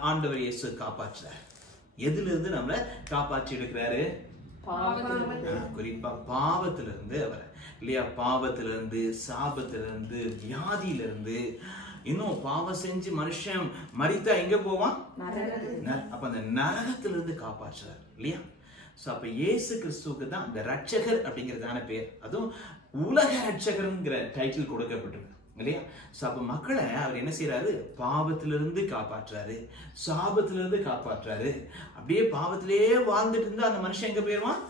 ஆண்டவர் இயேசு காப்பாற்றுறார்? எதுல இருந்து நம்மள காப்பாற்றி எடுக்கிறாரு? குறிப்பா பாவத்திலிருந்து அவர் இல்லையா. பாவத்திலிருந்து, சாபத்திலிருந்து, வியாதியிலிருந்து, இன்னும் பாவம் செஞ்சு மனுஷன் மரித்தா எங்க போவான்? அப்ப அந்த நரகத்திலிருந்து காப்பாற்றுறார் இல்லையா. சோ அப்ப இயேசு கிறிஸ்துவுக்கு தான் இந்த ரட்சகர் அப்படிங்கிறதான பேர். அதுவும் உலக ரட்சகர்ங்கிற டைட்டில் கொடுக்கப்பட்டிருக்கு இல்லையா. சோ அப்ப மக்களை அவர் என்ன செய்யறாரு? பாவத்திலிருந்து காப்பாற்றுறாரு, சாபத்திலிருந்து காப்பாற்றுறாரு. அப்படியே பாவத்திலேயே வாழ்ந்துட்டு இருந்தா அந்த மனுஷன் எங்க போயிருவான்?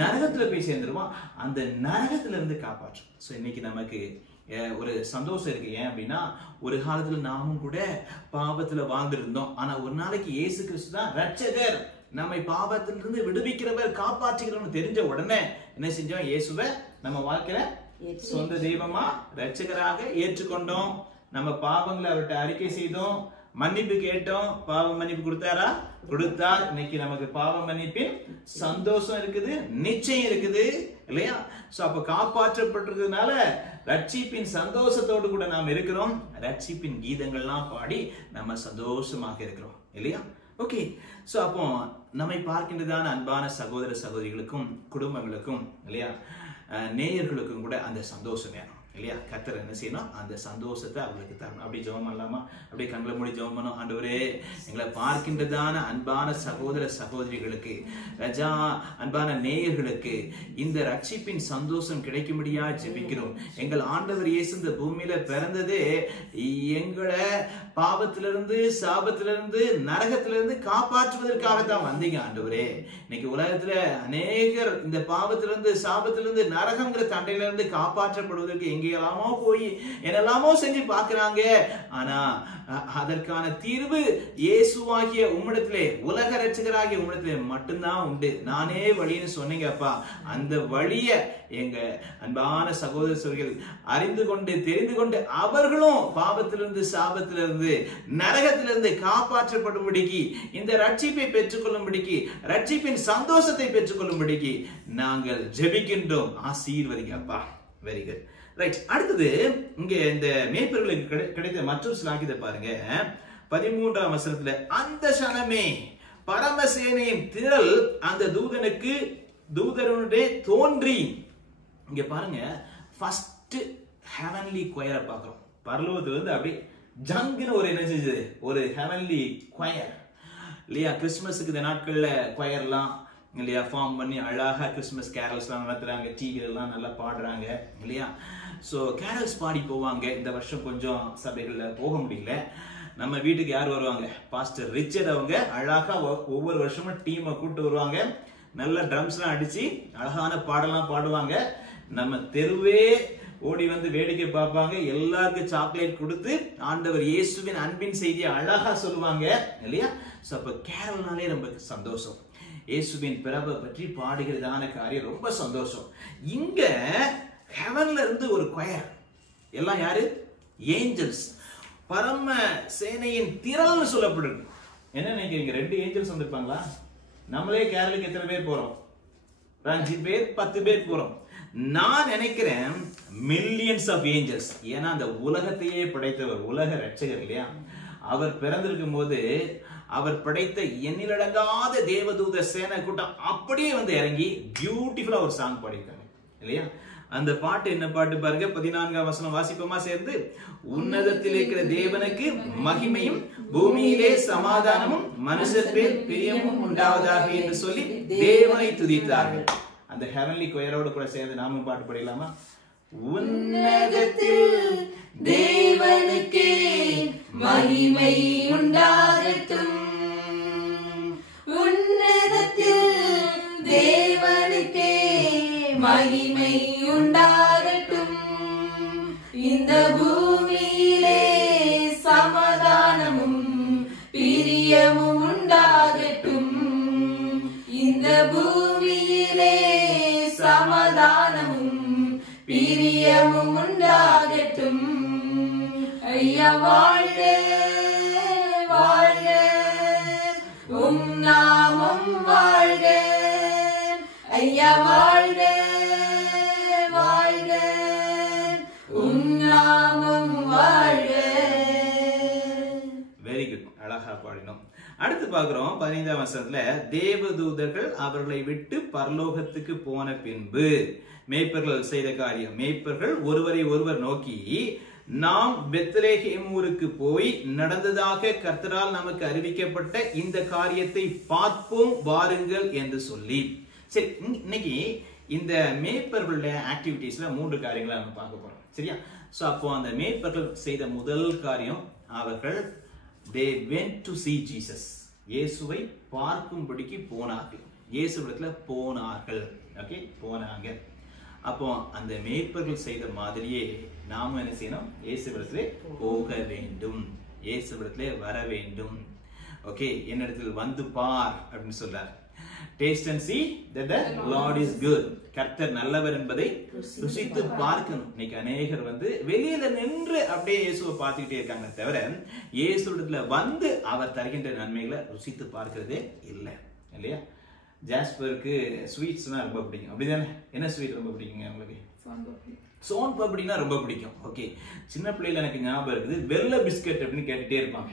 நரகத்துல போய் சேர்ந்துருவான். அந்த நரகத்துல இருந்து காப்பாற்றும். சோ இன்னைக்கு நமக்கு ஒரு சந்தோஷம் இருக்கு. ஏன் அப்படின்னா, ஒரு காலத்துல நாமும் கூட பாவத்துல வாழ்ந்திருந்தோம். ஆனா ஒரு நாளைக்கு இயேசு கிறிஸ்து தான் ரட்சகர், நம்மை பாவத்திலிருந்து விடுவிக்கிறவர், காப்பாற்றுகிறவன் தெரிஞ்ச உடனே என்ன செஞ்சோம்? இயேசுவை நம்ம வாழ்க்கையில சொந்த தெய்வமா ரட்சகராக ஏற்றுக்கொண்டோம். நம்ம பாவங்களை அவர்கிட்ட அறிக்கை செய்தோம், மன்னிப்பு கேட்டோம். பாவ மன்னிப்பு கொடுத்தாரா? கொடுத்தார். இன்னைக்கு நமக்கு பாவ மன்னிப்பின் சந்தோஷம் இருக்குது, நிச்சயம் இருக்குது இல்லையா. சோ அப்ப காப்பாற்றப்பட்டிருக்கிறதுனால ரட்சிப்பின் சந்தோஷத்தோடு கூட நாம் இருக்கிறோம். ரட்சிப்பின் கீதங்கள்லாம் பாடி நம்ம சந்தோஷமாக இருக்கிறோம் இல்லையா. ஓகே, சோ அப்போ நம்மை பார்க்கின்றதான அன்பான சகோதர சகோதரிகளுக்கும் குடும்பங்களுக்கும் இல்லையா, நேயர்களுக்கும் கூட அந்த சந்தோஷம் வேணும் இல்லையா. கர்த்தர் என்ன செய்யணும்? அந்த சந்தோஷத்தை அவங்களுக்கு தரணும். அப்படி ஜெபம் பண்ணலாமா? அப்படியே கண்களை மூடி ஜெபம் பண்ணோம். ஆண்டவரே, எங்களை பார்க்கின்றதான அன்பான சகோதர சகோதரிகளுக்கு, ரஜா அன்பான நேயர்களுக்கு இந்த ரட்சிப்பின் சந்தோஷம் கிடைக்கும்படியா ஜெபிக்கிறோம். எங்கள் ஆண்டவர் இயேசு இந்த பூமியில பிறந்ததே எங்களை பாவத்திலிருந்து, சாபத்திலிருந்து, நரகத்திலிருந்து காப்பாற்றுவதற்காகத்தான் வந்தீங்க ஆண்டவரே. இன்னைக்கு உலகத்துல அநேகர் இந்த பாவத்திலிருந்து, சாபத்திலிருந்து, நரகங்கிற தண்டையிலிருந்து காப்பாற்றப்படுவதற்கு எங்கெல்லாமோ போய் என்னெல்லாமோ செஞ்சு பார்க்கிறாங்க. ஆனா அதற்கான தீர்வு இயேசுவாகிய உம்மிடத்திலே, உலக ரட்சகராகிய உம்மிடத்திலே மட்டும்தான் உண்டு. நானே வழின்னு சொன்னீங்கப்பா. அந்த வழிய எங்க அன்பான சகோதர சகோதரிகள் அறிந்து கொண்டு, தெரிந்து கொண்டு, அவர்களும் பாவத்திலிருந்து, சாபத்திலிருந்து, நரகத்திலிருந்து காப்பாற்றப்படும்படிக்கு, இந்த ரட்சிப்பை பெற்றுக்கொள்ளும்படிக்கு, ரட்சிப்பின் சந்தோஷத்தை பெற்றுக்கொள்ளும்படிக்கு நாங்கள் ஜெபிக்கின்றோம். ஆசீர்வதிங்கப்பா. Very good. ரைட். அடுத்தது இங்க இந்த மேய்ப்பர்களுக்கு கிடைத்த மற்றொரு சிலாகியத்தை பாருங்க. 13ஆம் வசனத்துல, அந்த சனமே பரமசேனையின் திரள் அந்த தூதனுடைய தோன்றி. இங்க பாருங்க, ஃபர்ஸ்ட் ஹெவன்லி கொயரை பார்க்கிறோம். பரலோகத்துல இருந்து அப்படியே ஜங்குன்னு ஒரு என்ன செஞ்சது? ஒரு ஹெவன்லி கொயர் இல்லையா. கிறிஸ்துமஸுக்கு இந்த நாட்கள்ல கொயர்லாம் இல்லையா ஃபார்ம் பண்ணி அழகா கிறிஸ்துமஸ் கேரல்ஸ்லாம் நடத்துறாங்க, டிவில எல்லாம் நல்லா பாடுறாங்க இல்லையா. ஸோ கேரல்ஸ் பாடி போவாங்க. இந்த வருஷம் கொஞ்சம் சபைகள்ல போக முடியல. நம்ம வீட்டுக்கு யார் வருவாங்க? பாஸ்டர் ரிச்சர்ட் அவங்க அழகா ஒவ்வொரு வருஷமும் டீமை கூப்பிட்டு வருவாங்க. நல்ல ட்ரம்ஸ்லாம் அடிச்சு அழகான பாடலாம் பாடுவாங்க. நம்ம தெருவே ஓடி வந்து வேடிக்கை பார்ப்பாங்க. எல்லாருக்கும் சாக்லேட் கொடுத்து ஆண்டவர் இயேசுவின் அன்பின் செய்தியை அழகா சொல்லுவாங்க இல்லையா. ஸோ அப்ப கேரல்னாலே ரொம்ப சந்தோஷம். இயேசுவின் பிறப்பை பற்றி பாடுகிறதான காரியம் ரொம்ப சந்தோஷம். இங்க இருந்து ஒரு கொயர். எல்லாம் யாரு? ஏஞ்சல்ஸ். பரம சேனையின் திரள்னு சொல்லப்படுது. என்ன நினைக்கிறீங்க? 2 ஏஞ்சல்ஸ் வந்திருப்பாங்களா? நம்மளே கேரளுக்கு எத்தனை பேர் போறோம்? 5 பேர் 10 பேர் போறோம். நான் நினைக்கிறேன் மில்லியன்ஸ் ஆஃப் ஏஞ்சல்ஸ். ஏன்னா அந்த உலகத்தையே படைத்தவர், உலக ரட்சகர் இல்லையா? அவர் பிறந்திருக்கும் போது அவர் படைத்த எண்ணிலடங்காத தேவதூத சேனை கூட்டம் அப்படியே வந்து இறங்கி பியூட்டிஃபுல்லா ஒரு சாங் பாடிருக்காங்க இல்லையா? அந்த பாட்டு என்ன பாட்டு பாருங்க, 14ஆம் வசனம் வாசிப்போமா சேர்ந்து? உன்னதத்தில் இருக்கிற தேவனுக்கு மகிமையும் பூமியிலே சமாதானமும் மனுஷர் பேர் பிரியமும் உண்டாவதாக என்று சொல்லி தேவனை துதித்தார்கள். அந்த ஹெவன்லி கொயரோடு கூட சேர்ந்து நாமும் பாட்டு பாடலாமா? உன்னதத்தில் தேவனுக்கே மகிமை உண்டாகட்டும், உன்னதத்தில் தேவனுக்கே மகிமை உண்டாகட்டும், இந்த பூமியிலே சமாதானமும் பிரியமும் உண்டாகட்டும், இந்த பூமியிலே சமாதானமும் பிரியமும் உண்டாகட்டும். ஐயா வாழ்க வாழ்க, உம் நாமம் வாழ்க. ஐயா வாழ்க வாழ்க, உம் நாமம் வாழ்க. வெரி குட், அழகா பாடினோம். அடுத்து பார்க்கிறோம் 15ஆம் வசனத்துல, தேவதூதர்கள் அவர்களை விட்டு பரலோகத்துக்கு போன பின்பு மேய்ப்பர்கள் செய்த காரியம். மேய்ப்பர்கள் ஒருவரை ஒருவர் நோக்கி, நாம் பெத்லெகேம் ஊருக்கு போய் நடந்ததாக கர்த்தரால் நமக்கு அறிவிக்கப்பட்ட இந்த காரியத்தை பார்ப்போம் வாருங்கள் என்று சொல்லி. சரி, இன்னைக்கு இந்த மேய்ப்பர்களுடைய ஆக்டிவிட்டீஸ்ல 3 காரியங்களை நம்ம பார்க்க போறோம். சரியா? சோ அப்போ அந்த மேய்ப்பர்கள் செய்த முதல் காரியம், அவர்கள் they went to see Jesus. இயேசுவை பார்க்கும்படிக்கு போனார்கள். இயேசுவிடத்துல போனார்கள். ஓகே, போனாங்க. அப்போ அந்த மேய்ப்பர்கள் செய்த மாதிரியே நாமும் என்ன செய்யணும்? இயேசுவிடத்திலே போக வேண்டும், இயேசுவிடத்திலே வர வேண்டும். ஓகே, என்னிடத்தில் வந்து பார் அப்படின்னு சொல்றார். Taste and see that the Lord is good. கர்த்தர் நல்லவர் என்பதை ருசித்து பார்க்கணும். இன்னைக்கு அநேகர் வந்து வெளியில நின்று அப்படியே இயேசுவை பார்த்துக்கிட்டே இருக்காங்க, தவிர இயேசுவிடத்துல வந்து அவர் தருகின்ற நன்மைகளை ருசித்து பார்க்கிறதே இல்லை இல்லையா? ஜாஸ்பருக்கு ஸ்வீட்ஸ்னா ரொம்ப பிடிக்கும், அப்படிதானே? என்ன ஸ்வீட் ரொம்ப பிடிக்குங்க உங்களுக்கு? சோன் பப்படினா ரொம்ப பிடிக்கும். ஓகே, சின்ன பிள்ளைல எனக்கு ஞாபகம் இருக்குது, வெள்ளை பிஸ்கட் அப்படின்னு கேட்டுட்டே இருப்பாங்க,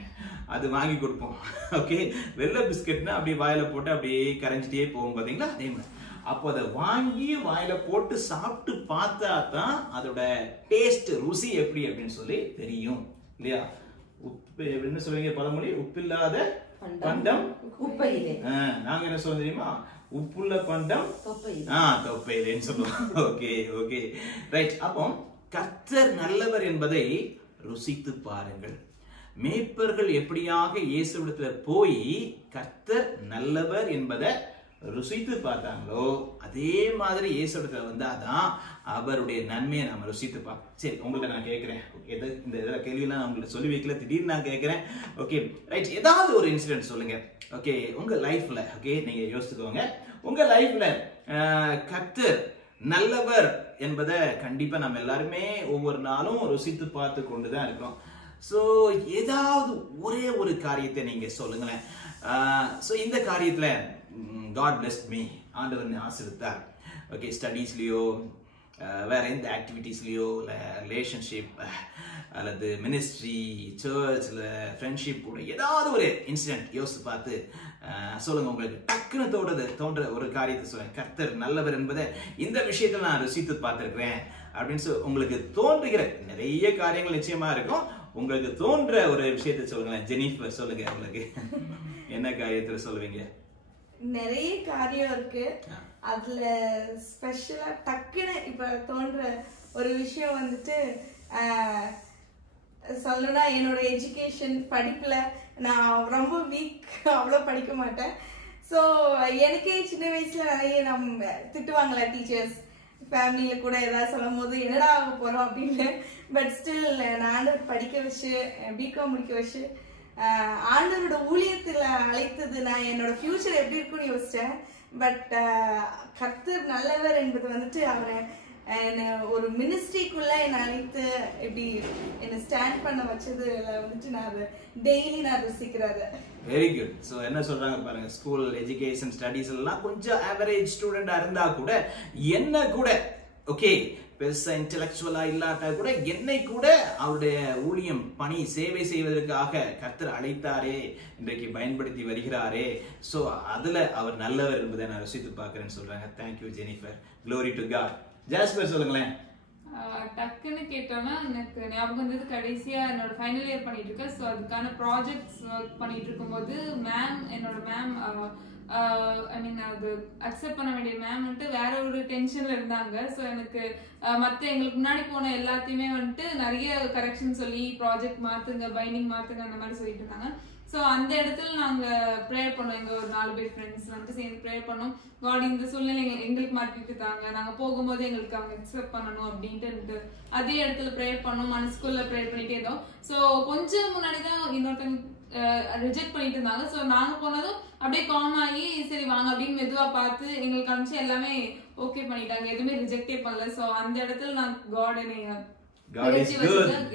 அது வாங்கி கொடுப்போம். ஓகே, வெள்ளை பிஸ்கட்னா அப்படியே வாயில போட்டு அப்படியே கரைஞ்சிட்டே போகும் பாத்தீங்களா? அதே மாதிரி அப்போ அதை வாங்கி வாயில போட்டு சாப்பிட்டு பார்த்தா தான் அதோட டேஸ்ட், ருசி எப்படி அப்படின்னு சொல்லி தெரியும் இல்லையா? உப்பு என்ன சொல்றீங்க பழமொழி? உப்பில்லாத பண்டம் குப்பையிலே. நாங்க என்ன சொல்றோம் தெரியுமா? உப்புள்ள பண்டம் தொப்பையிலேன்னு சொல்லுவோம். Okay okay right. அப்போ கர்த்தர் நல்லவர் என்பதை ருசித்து பாருங்கள். மேய்ப்பர்கள் எப்படியாக இயேசுவிடத்துல போய் கர்த்தர் நல்லவர் என்பதை ருசித்து பார்த்தாங்களோ, அதே மாதிரி இயேசுவிடத்துல வந்தாதான் அவருடைய நன்மையை நாம ருசித்து பார்ப்போம். சரி, உங்கள்ட்ட நான் கேட்கிறேன், இந்த கேள்வியெல்லாம் உங்களுக்கு சொல்லி வைக்கல, திடீர்னு நான் கேட்கிறேன். ஓகே ரைட், ஏதாவது ஒரு இன்சிடென்ட் சொல்லுங்க. ஓகே, உங்க லைஃப்ல, ஓகே, நீங்க யோசிச்சுக்கோங்க, உங்க லைஃப்ல கர்த்தர் நல்லவர் என்பதை கண்டிப்பா நம்ம எல்லாருமே ஒவ்வொரு நாளும் ருசித்து பார்த்து கொண்டுதான் இருக்கிறோம். சோ ஏதாவது ஒரே ஒரு காரியத்தை நீங்க சொல்லுங்களேன். சோ இந்த காரியத்துல God blessed me, ஆண்டவர் ஆசீர்வதித்தார். ஓகே, ஸ்டடீஸ்லயோ வேற எந்த ஆக்டிவிட்டீஸ்லயோ இல்ல ரிலேஷன்ஷிப் அல்லது மினிஸ்ட்ரி, சர்ச்ல ஃப்ரெண்ட்ஷிப் கூட ஏதாவது ஒரு இன்சிடென்ட் யோசித்து பார்த்து சொல்லுங்க. உங்களுக்கு டக்குன்னு தோன்ற ஒரு காரியத்தை சொல்லுங்க. கர்த்தர் நல்லவர் என்பதை இந்த விஷயத்துல நான் ருசித்து பார்த்திருக்கிறேன் அப்படின்னு உங்களுக்கு தோன்றுகிற நிறைய காரியங்கள் நிச்சயமா இருக்கும். உங்களுக்கு தோன்ற ஒரு விஷயத்தை சொல்லுங்களேன். ஜெனிஃபர் சொல்லுங்க, உங்களுக்கு என்ன காரியத்துல சொல்லுவீங்க? நிறைய காரியம் இருக்கு. அதுல ஸ்பெஷலா டக்குன்னு இப்ப தோன்ற ஒரு விஷயம் வந்துட்டு சொல்லணும்னா, என்னோட எஜுகேஷன் படிப்புல நான் ரொம்ப வீக், அவ்வளோ படிக்க மாட்டேன். ஸோ எனக்கே சின்ன வயசுல நிறைய நம்ம திட்டுவாங்களா டீச்சர்ஸ், ஃபேமிலியில கூட ஏதாவது சொல்லும் போது என்னடா ஆக போறோம் அப்படின்னு. பட் ஸ்டில் நான் ஆண்டவர் படிக்க வச்சு பிகாம் முடிக்க வச்சு ஆண்டவரோட ஊழியத்துல அழைத்தது. நான் என்னோட ஃபியூச்சர் எப்படி இருக்குன்னு யோசிச்சேன். பட் கர்த்தர் நல்லவர் என்பது வந்துட்டு அவரை ஒரு மினிஸ்ட்ரிக்குள்ள என்னை அழைத்து இப்படி என்னை ஸ்டாண்ட் பண்ண வச்சதுல வந்துட்டு நான் அதை டெய்லி நான் ருசிக்கிறது. Very good. ஸோ என்ன சொல்றாங்க பாருங்க, ஸ்கூல் எஜுகேஷன் ஸ்டடீஸ் எல்லாம் கொஞ்சம் ஆவரேஜ் ஸ்டூடெண்டா இருந்தா கூட என்ன கூட ஓகே பெருசா இன்டெலக்சுவலா இல்லாட்டா கூட என்னை கூட அவருடைய ஊழியம் பணி சேவை செய்வதற்காக கர்த்தர் அழைத்தாரே, இன்றைக்கு பயன்படுத்தி வருகிறாரே. ஸோ அதுல அவர் நல்லவர் என்பதை நான் ருசித்து பார்க்கிறேன்னு சொல்றாங்க. Thank you Jennifer. Glory to God. Jasper சொல்லுங்களேன். டக்குன்னு கேட்டோம்னா எனக்கு ஞாபகம் வந்தது, கடைசியா என்னோட ஃபைனல் இயர் பண்ணிட்டு இருக்கேன். ஸோ அதுக்கான ப்ராஜெக்ட்ஸ் ஒர்க் பண்ணிட்டு இருக்கும்போது என்னோட மேம் ஐ மீன் அது அக்செப்ட் பண்ண வேண்டிய மேம் வந்துட்டு வேற ஒரு டென்ஷன்ல இருந்தாங்க. ஸோ எனக்கு மற்ற எங்களுக்கு முன்னாடி போன எல்லாத்தையுமே வந்துட்டு நிறைய கரெக்ஷன் சொல்லி ப்ராஜெக்ட் மாத்துங்க, பைண்டிங் மாத்துங்க அந்த மாதிரி சொல்லிட்டு இருந்தாங்க. ஸோ அந்த இடத்துல நாங்க ப்ரேயர் பண்ணோம். எங்க ஒரு 4 பேர் ஃப்ரெண்ட்ஸ் வந்துட்டு சேர்ந்து ப்ரேயர் பண்ணோம். காட் இந்த சூழ்நிலை எங்களுக்கு மாற்றிட்டு தாங்க, நாங்க போகும்போது எங்களுக்கு அவங்க அக்செப்ட் பண்ணணும் அப்படின்ட்டு அதே இடத்துல ப்ரேயர் பண்ணோம். மனசுக்குள்ள ப்ரேயர் பண்ணிட்டே இருந்தோம். ஸோ கொஞ்சம் முன்னாடிதான் இன்னொருத்தவங்க ரிஜெக்ட் பண்ணிட்டு இருந்தாங்க. ஸோ நாங்க போனதும் அப்படியே காம் ஆகி சரி வாங்க அப்படின்னு மெதுவா பார்த்து எங்களுக்கு அனுப்பிச்சு எல்லாமே ஓகே பண்ணிட்டாங்க, எதுவுமே ரிஜெக்டே பண்ணல. ஸோ அந்த இடத்துல நான் God is good and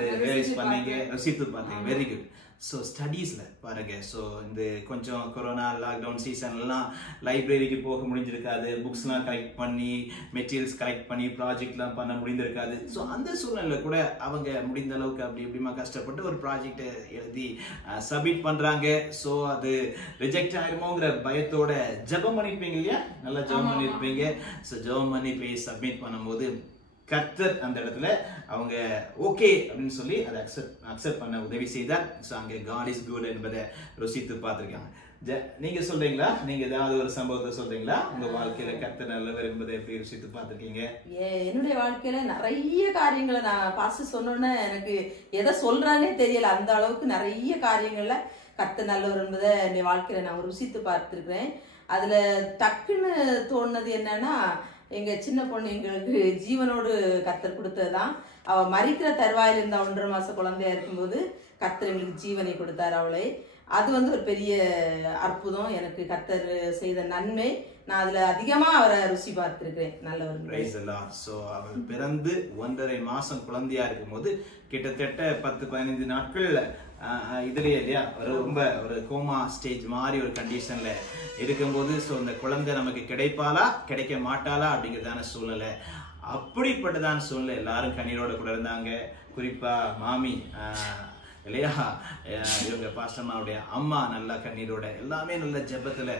realize பண்ணீங்க, ரசித்து பார்த்தீங்க. Very good. ஸோ ஸ்டடீஸ்ல பாருங்க, ஸோ இந்த கொஞ்சம் கொரோனா லாக்டவுன் சீசன்லாம் லைப்ரரிக்கு போக முடிஞ்சிருக்காது, புக்ஸ்லாம் கலெக்ட் பண்ணி மெட்டீரியல்ஸ் கலெக்ட் பண்ணி ப்ராஜெக்ட்லாம் பண்ண முடிந்திருக்காது. ஸோ அந்த சூழ்நிலையில கூட அவங்க முடிந்த அளவுக்கு அப்படி இப்படிமா கஷ்டப்பட்டு ஒரு ப்ராஜெக்டை எழுதி சப்மிட் பண்றாங்க. ஸோ அது ரிஜெக்ட் ஆயிருமோங்கிற பயத்தோட ஜெபம் பண்ணிருப்பீங்க இல்லையா, நல்லா ஜெபம் பண்ணிருப்பீங்க. ஸோ ஜெபம் பண்ணி போய் சப்மிட் பண்ணும்போது கர்த்தர் அந்த இடத்துல அவங்க ஓகே அப்படின்னு சொல்லி அதை அக்செப்ட் பண்ண உதவி செய்தார். ஸோ அங்கே God is good என்பதை ருசித்து பார்த்திருக்காங்க. நீங்க சொல்றீங்களா, நீங்க ஏதாவது ஒரு சம்பவத்தை சொல்றீங்களா உங்க வாழ்க்கையில கர்த்தர் நல்லவர் என்பதை எப்படி ருசித்து பார்த்திருக்கீங்க? என்னுடைய வாழ்க்கையில நிறைய காரியங்களை நான் பாஸ்டர் சொன்னோன்னே எனக்கு எதை சொல்றானே தெரியல. அந்த அளவுக்கு நிறைய காரியங்கள்ல கர்த்தர் நல்லவர் என்பதை என்னுடைய வாழ்க்கையில நான் ருசித்து பார்த்திருக்கிறேன். அதுல டக்குன்னு தோணுனது என்னன்னா, எங்க சின்ன பொண்ணு எங்களுக்கு ஜீவனோடு கர்த்தர் கொடுத்ததுதான். அவ மரிக்கிற தருவாயில இருந்த 1.5 மாச குழந்தையா இருக்கும்போது கர்த்தர் எங்களுக்கு ஜீவனை கொடுத்தார் அவளை. அது ஒரு பெரிய அற்புதம், எனக்கு கர்த்தர் செய்த நன்மை. நான் அதுல அதிகமா அவரை ருசி பார்த்திருக்கிறேன். நல்லவர். சோ அவள் பிறந்து 1.5 மாசம் குழந்தையா இருக்கும்போது கிட்டத்தட்ட 10-15 நாட்கள் இதுலயே இல்லையா ரொம்ப ஒரு கோமா ஸ்டேஜ் மாதிரி ஒரு கண்டிஷன்ல இருக்கும்போது, ஸோ இந்த குழந்தை நமக்கு கிடைப்பாளா கிடைக்க மாட்டாளா அப்படிங்கிறதான சூழ்நிலை. அப்படிப்பட்டதான சூழ்நிலை எல்லாரும் கண்ணீரோட கூட இருந்தாங்க. குறிப்பா மாமி இல்லையா, இவங்க பாஸ்டம்மாவுடைய அம்மா நல்லா கண்ணீரோட எல்லாமே நல்ல ஜெபத்துல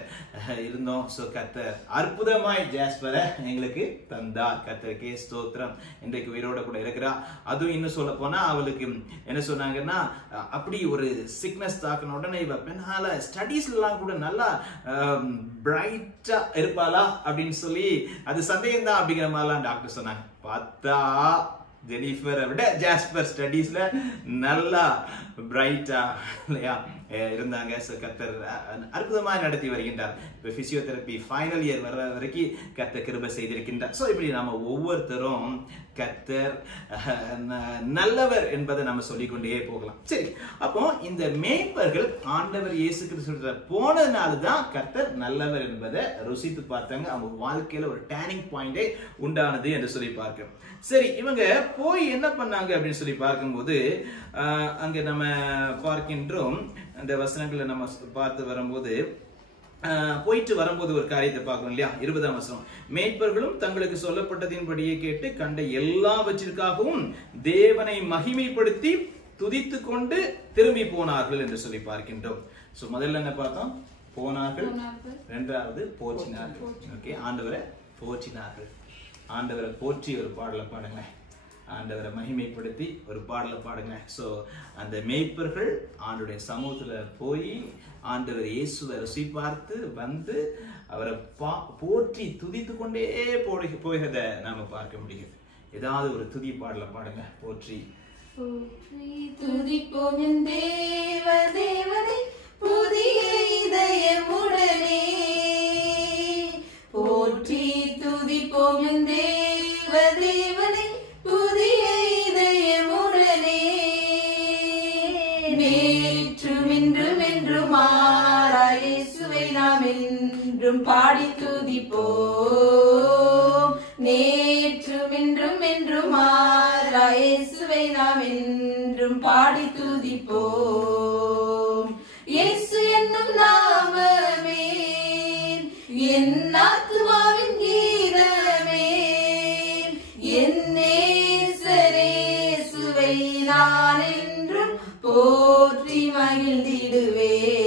இருந்தோம். ஸோ கர்த்தர் அற்புதமாய் ஜாஸ்பரை எங்களுக்கு தந்தார். கர்த்தருக்கே ஸ்தோத்திரம். இன்றைக்கு உயிரோட கூட இருக்கிறா. அதுவும் இன்னும் சொல்ல போனா அவளுக்கு என்ன சொன்னாங்கன்னா, அப்படி ஒரு சிக்னஸ் தாக்கின உடனே இவ பின்னால ஸ்டடீஸ்ல எல்லாம் கூட நல்லா பிரைட்டா இருப்பாளா அப்படின்னு சொல்லி அது சந்தேகம் தான் அப்படிங்கிற மாதிரிலாம் டாக்டர் சொன்னாங்க. பார்த்தா ஜெனிஃபரை விட ஜாஸ்பர் ஸ்டடீஸ்ல நல்லா பிரைட்டா இல்லையா இருந்தாங்க. கர்த்தர் அற்புதமா நடத்தி வருகின்றார். இப்ப பிசியோதெரபி ஃபைனல் இயர் வர்ற வரைக்கும் கர்த்தர் கிருபை செய்திருக்கின்றார். ஸோ இப்படி நம்ம ஒவ்வொருத்தரும் கர்த்தர் நல்லவர் என்பதை நம்ம சொல்லிக்கொண்டே போகலாம். சரி, அப்போ இந்த மேய்ப்பர்கள் ஆண்டவர் இயேசு கிறிஸ்து போனதுனாலதான் கர்த்தர் நல்லவர் என்பதை ருசித்து பார்த்தாங்க. அவங்க வாழ்க்கையில ஒரு டேர்னிங் பாயிண்டே உண்டானது என்று சொல்லி பார்க்கிறோம். சரி, இவங்க போய் என்ன பண்ணாங்க அப்படின்னு சொல்லி பார்க்கும்போது அங்க நம்ம பார்க்கின்றோம். அந்த வசனங்களை நம்ம பார்த்து வரும்போது போயிட்டு வரும்போது ஒரு காரியத்தை பார்க்கணும் இல்லையா. 20ஆம் வசனம், மேய்ப்பர்களும் தங்களுக்கு சொல்லப்பட்டதின்படியே கேட்டு கண்ட எல்லாவற்றிற்காகவும் தேவனை மகிமைப்படுத்தி துதித்து கொண்டு திரும்பி போனார்கள் என்று சொல்லி பார்க்கின்றோம். சோ முதல்ல என்ன பார்த்தோம்? போனார்கள். இரண்டாவது போற்றினார்கள். ஓகே, ஆண்டவரை போற்றினார்கள். ஆண்டவரை போற்றி ஒரு பாடலை பாடுங்க, ஆண்டவரை மகிமைப்படுத்தி ஒரு பாடலை பாடுங்க. ஸோ அந்த மேய்ப்பர்கள் ஆண்டவருடைய சமூகத்துல போய் ஆண்டவர் இயேசுவை ருசி பார்த்து வந்து அவரை போற்றி துதித்து கொண்டே போகிறத நாம பார்க்க முடியுது. ஏதாவது ஒரு துதி பாடலை பாடுங்க. போற்றி துதிப்போம் என் தேவனை புதிய இதயமுடனே, போற்றி துதிப்போம் என் தேவனை புதிய இதயமுடனே, நேற்றும் இன்றும் என்றும் மாறா இயேசுவை நாம் என்றும் பாடி துதிப்போம். என்றும் என்றும் மாறா இயேசுவை நாம் என்றும் பாடி துதிப்போம். இயேசு என்னும் நாமமே என் ஆத்துமாவின் கீதமே, என் நேசரேசுவை நான் என்றும் போற்றி மகிழ்ந்திடுவேன்.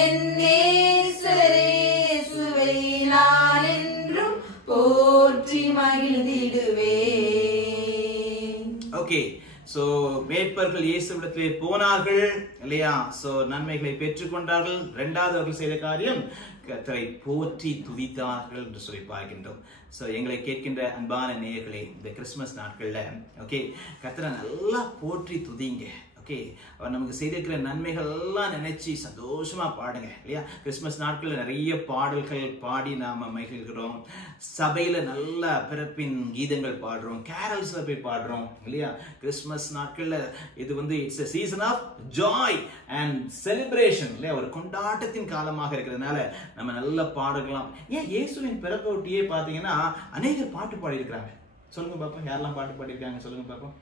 என் நேசரேசுவை நான் என்றும் போற்றி மகிழ்ந்திடுவேன். ஓகே, சோ மேய்ப்பர்கள் இயேசுவிடத்திலே போனார்கள் இல்லையா? சோ நன்மைகளை பெற்றுக்கொண்டார்கள். இரண்டாவது அவர்கள் செய்த காரியம் கர்த்தரை போற்றி துதித்தார்கள் என்று சொல்லி பார்க்கின்றோம். சோ எங்களை கேட்கின்ற அன்பான நேயர்களே, இந்த கிறிஸ்துமஸ் நாட்கள்ல ஓகே கர்த்தரை நல்லா போற்றி துதிங்க. ஓகே, அவர் நமக்கு செய்திருக்கிற நன்மைகள் எல்லாம் நினைச்சு சந்தோஷமா பாடுங்க இல்லையா? கிறிஸ்துமஸ் நாட்கள் நிறைய பாடல்கள் பாடி நாம மகிழ்கிறோம். சபையில நல்ல பிறப்பின் கீதங்கள் பாடுறோம், கேரல்ஸ்ல போய் பாடுறோம் இல்லையா? கிறிஸ்துமஸ் நாட்கள்ல இது it's a season of joy and celebration இல்லையா? ஒரு கொண்டாட்டத்தின் காலமாக இருக்கிறதுனால நம்ம நல்ல பாடலாம். ஏன் இயேசுவின் பிறப்பை ஒட்டியே பாத்தீங்கன்னா அநேகர் பாட்டு பாடி இருக்கிறாங்க. சொல்லுங்க பாப்போம், யாரெல்லாம் பாட்டு பாடியிருக்காங்க சொல்லுங்க பாப்போம்.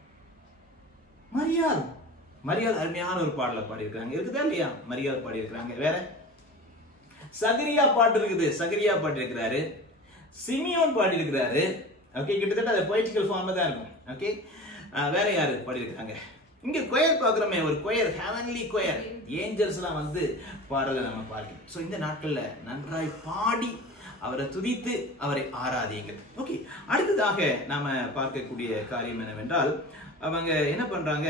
மரியாள் அருமையான ஒரு பாடல பாடியிருக்காங்க, இருக்குதா இல்லையா? மரியாள் பாடியிருக்காங்க. வேற சகரியா பாட்டு இருக்குது, சகரியா பாடியிருக்கிறாரு. சிமியோன் பாடியிருக்கிறாரு. ஓகே, கிட்டத்தட்ட அது பொய்டிக்கல் ஃபார்ம்ல தான் இருக்கும். ஓகே, வேற யாரு பாடியிருக்காங்க? இங்க கொயர் பாக்குறோமே, ஒரு கொயர், ஹெவன்லி கொயர், ஏஞ்சல்ஸ் எல்லாம் பாடல நம்ம பார்க்கிறோம். சோ இந்த நாட்கள்ல நன்றாய் பாடி அவரை துதித்து அவரை ஆராதியுங்கள். ஓகே, அடுத்ததாக நாம பார்க்கக்கூடிய காரியம் என்னவென்றால், அவங்க என்ன பண்றாங்க,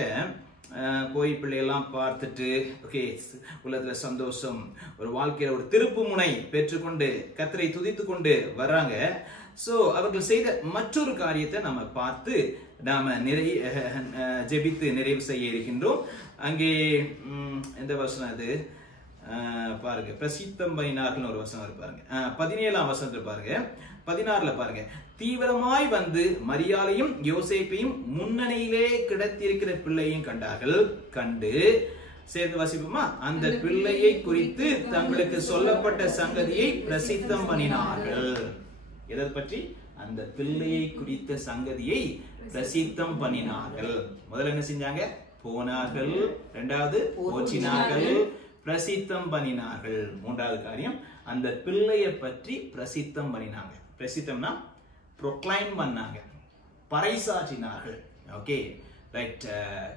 போய் பிள்ளையெல்லாம் பார்த்துட்டு ஓகே உள்ளத்துல சந்தோஷம், ஒரு வாழ்க்கையில ஒரு திருப்பு முனை பெற்றுக்கொண்டு கர்த்தரை துதித்து கொண்டு வர்றாங்க. சோ அவர்கள் செய்த மற்றொரு காரியத்தை நம்ம பார்த்து நாம ஜெபித்து நிறைவு செய்ய இருக்கின்றோம். அங்கே எந்த வசனம் அது பாருங்க, பிரசித்தம் பண்ணினார்கள் ஒரு வசனம் பாருங்க, 17ஆம் வசனத்துல பாருங்க, 16ல பாருங்க, தீவிரமாய் வந்து மரியாளையும் யோசேப்பையும் முன்னணியிலே கிடத்திருக்கிற பிள்ளையும் கண்டார்கள். கண்டு சேர்ந்து வாசிப்போமா? அந்த பிள்ளையை குறித்து தங்களுக்கு சொல்லப்பட்ட சங்கதியை பிரசித்தம் பண்ணினார்கள். எதை பற்றி? அந்த பிள்ளையை குறித்த சங்கதியை பிரசித்தம் பண்ணினார்கள். முதல்ல என்ன செஞ்சாங்க? போனார்கள். இரண்டாவது போற்றினார்கள், பிரசித்தம் பண்ணினார்கள். மூன்றாவது காரியம், அந்த பிள்ளையை பற்றி பிரசித்தம் பண்ணினாங்க. பிரசித்தம்னா ப்ரொக்ளைம் பண்ணாங்க, பறைசாற்றினார்கள். Okay right.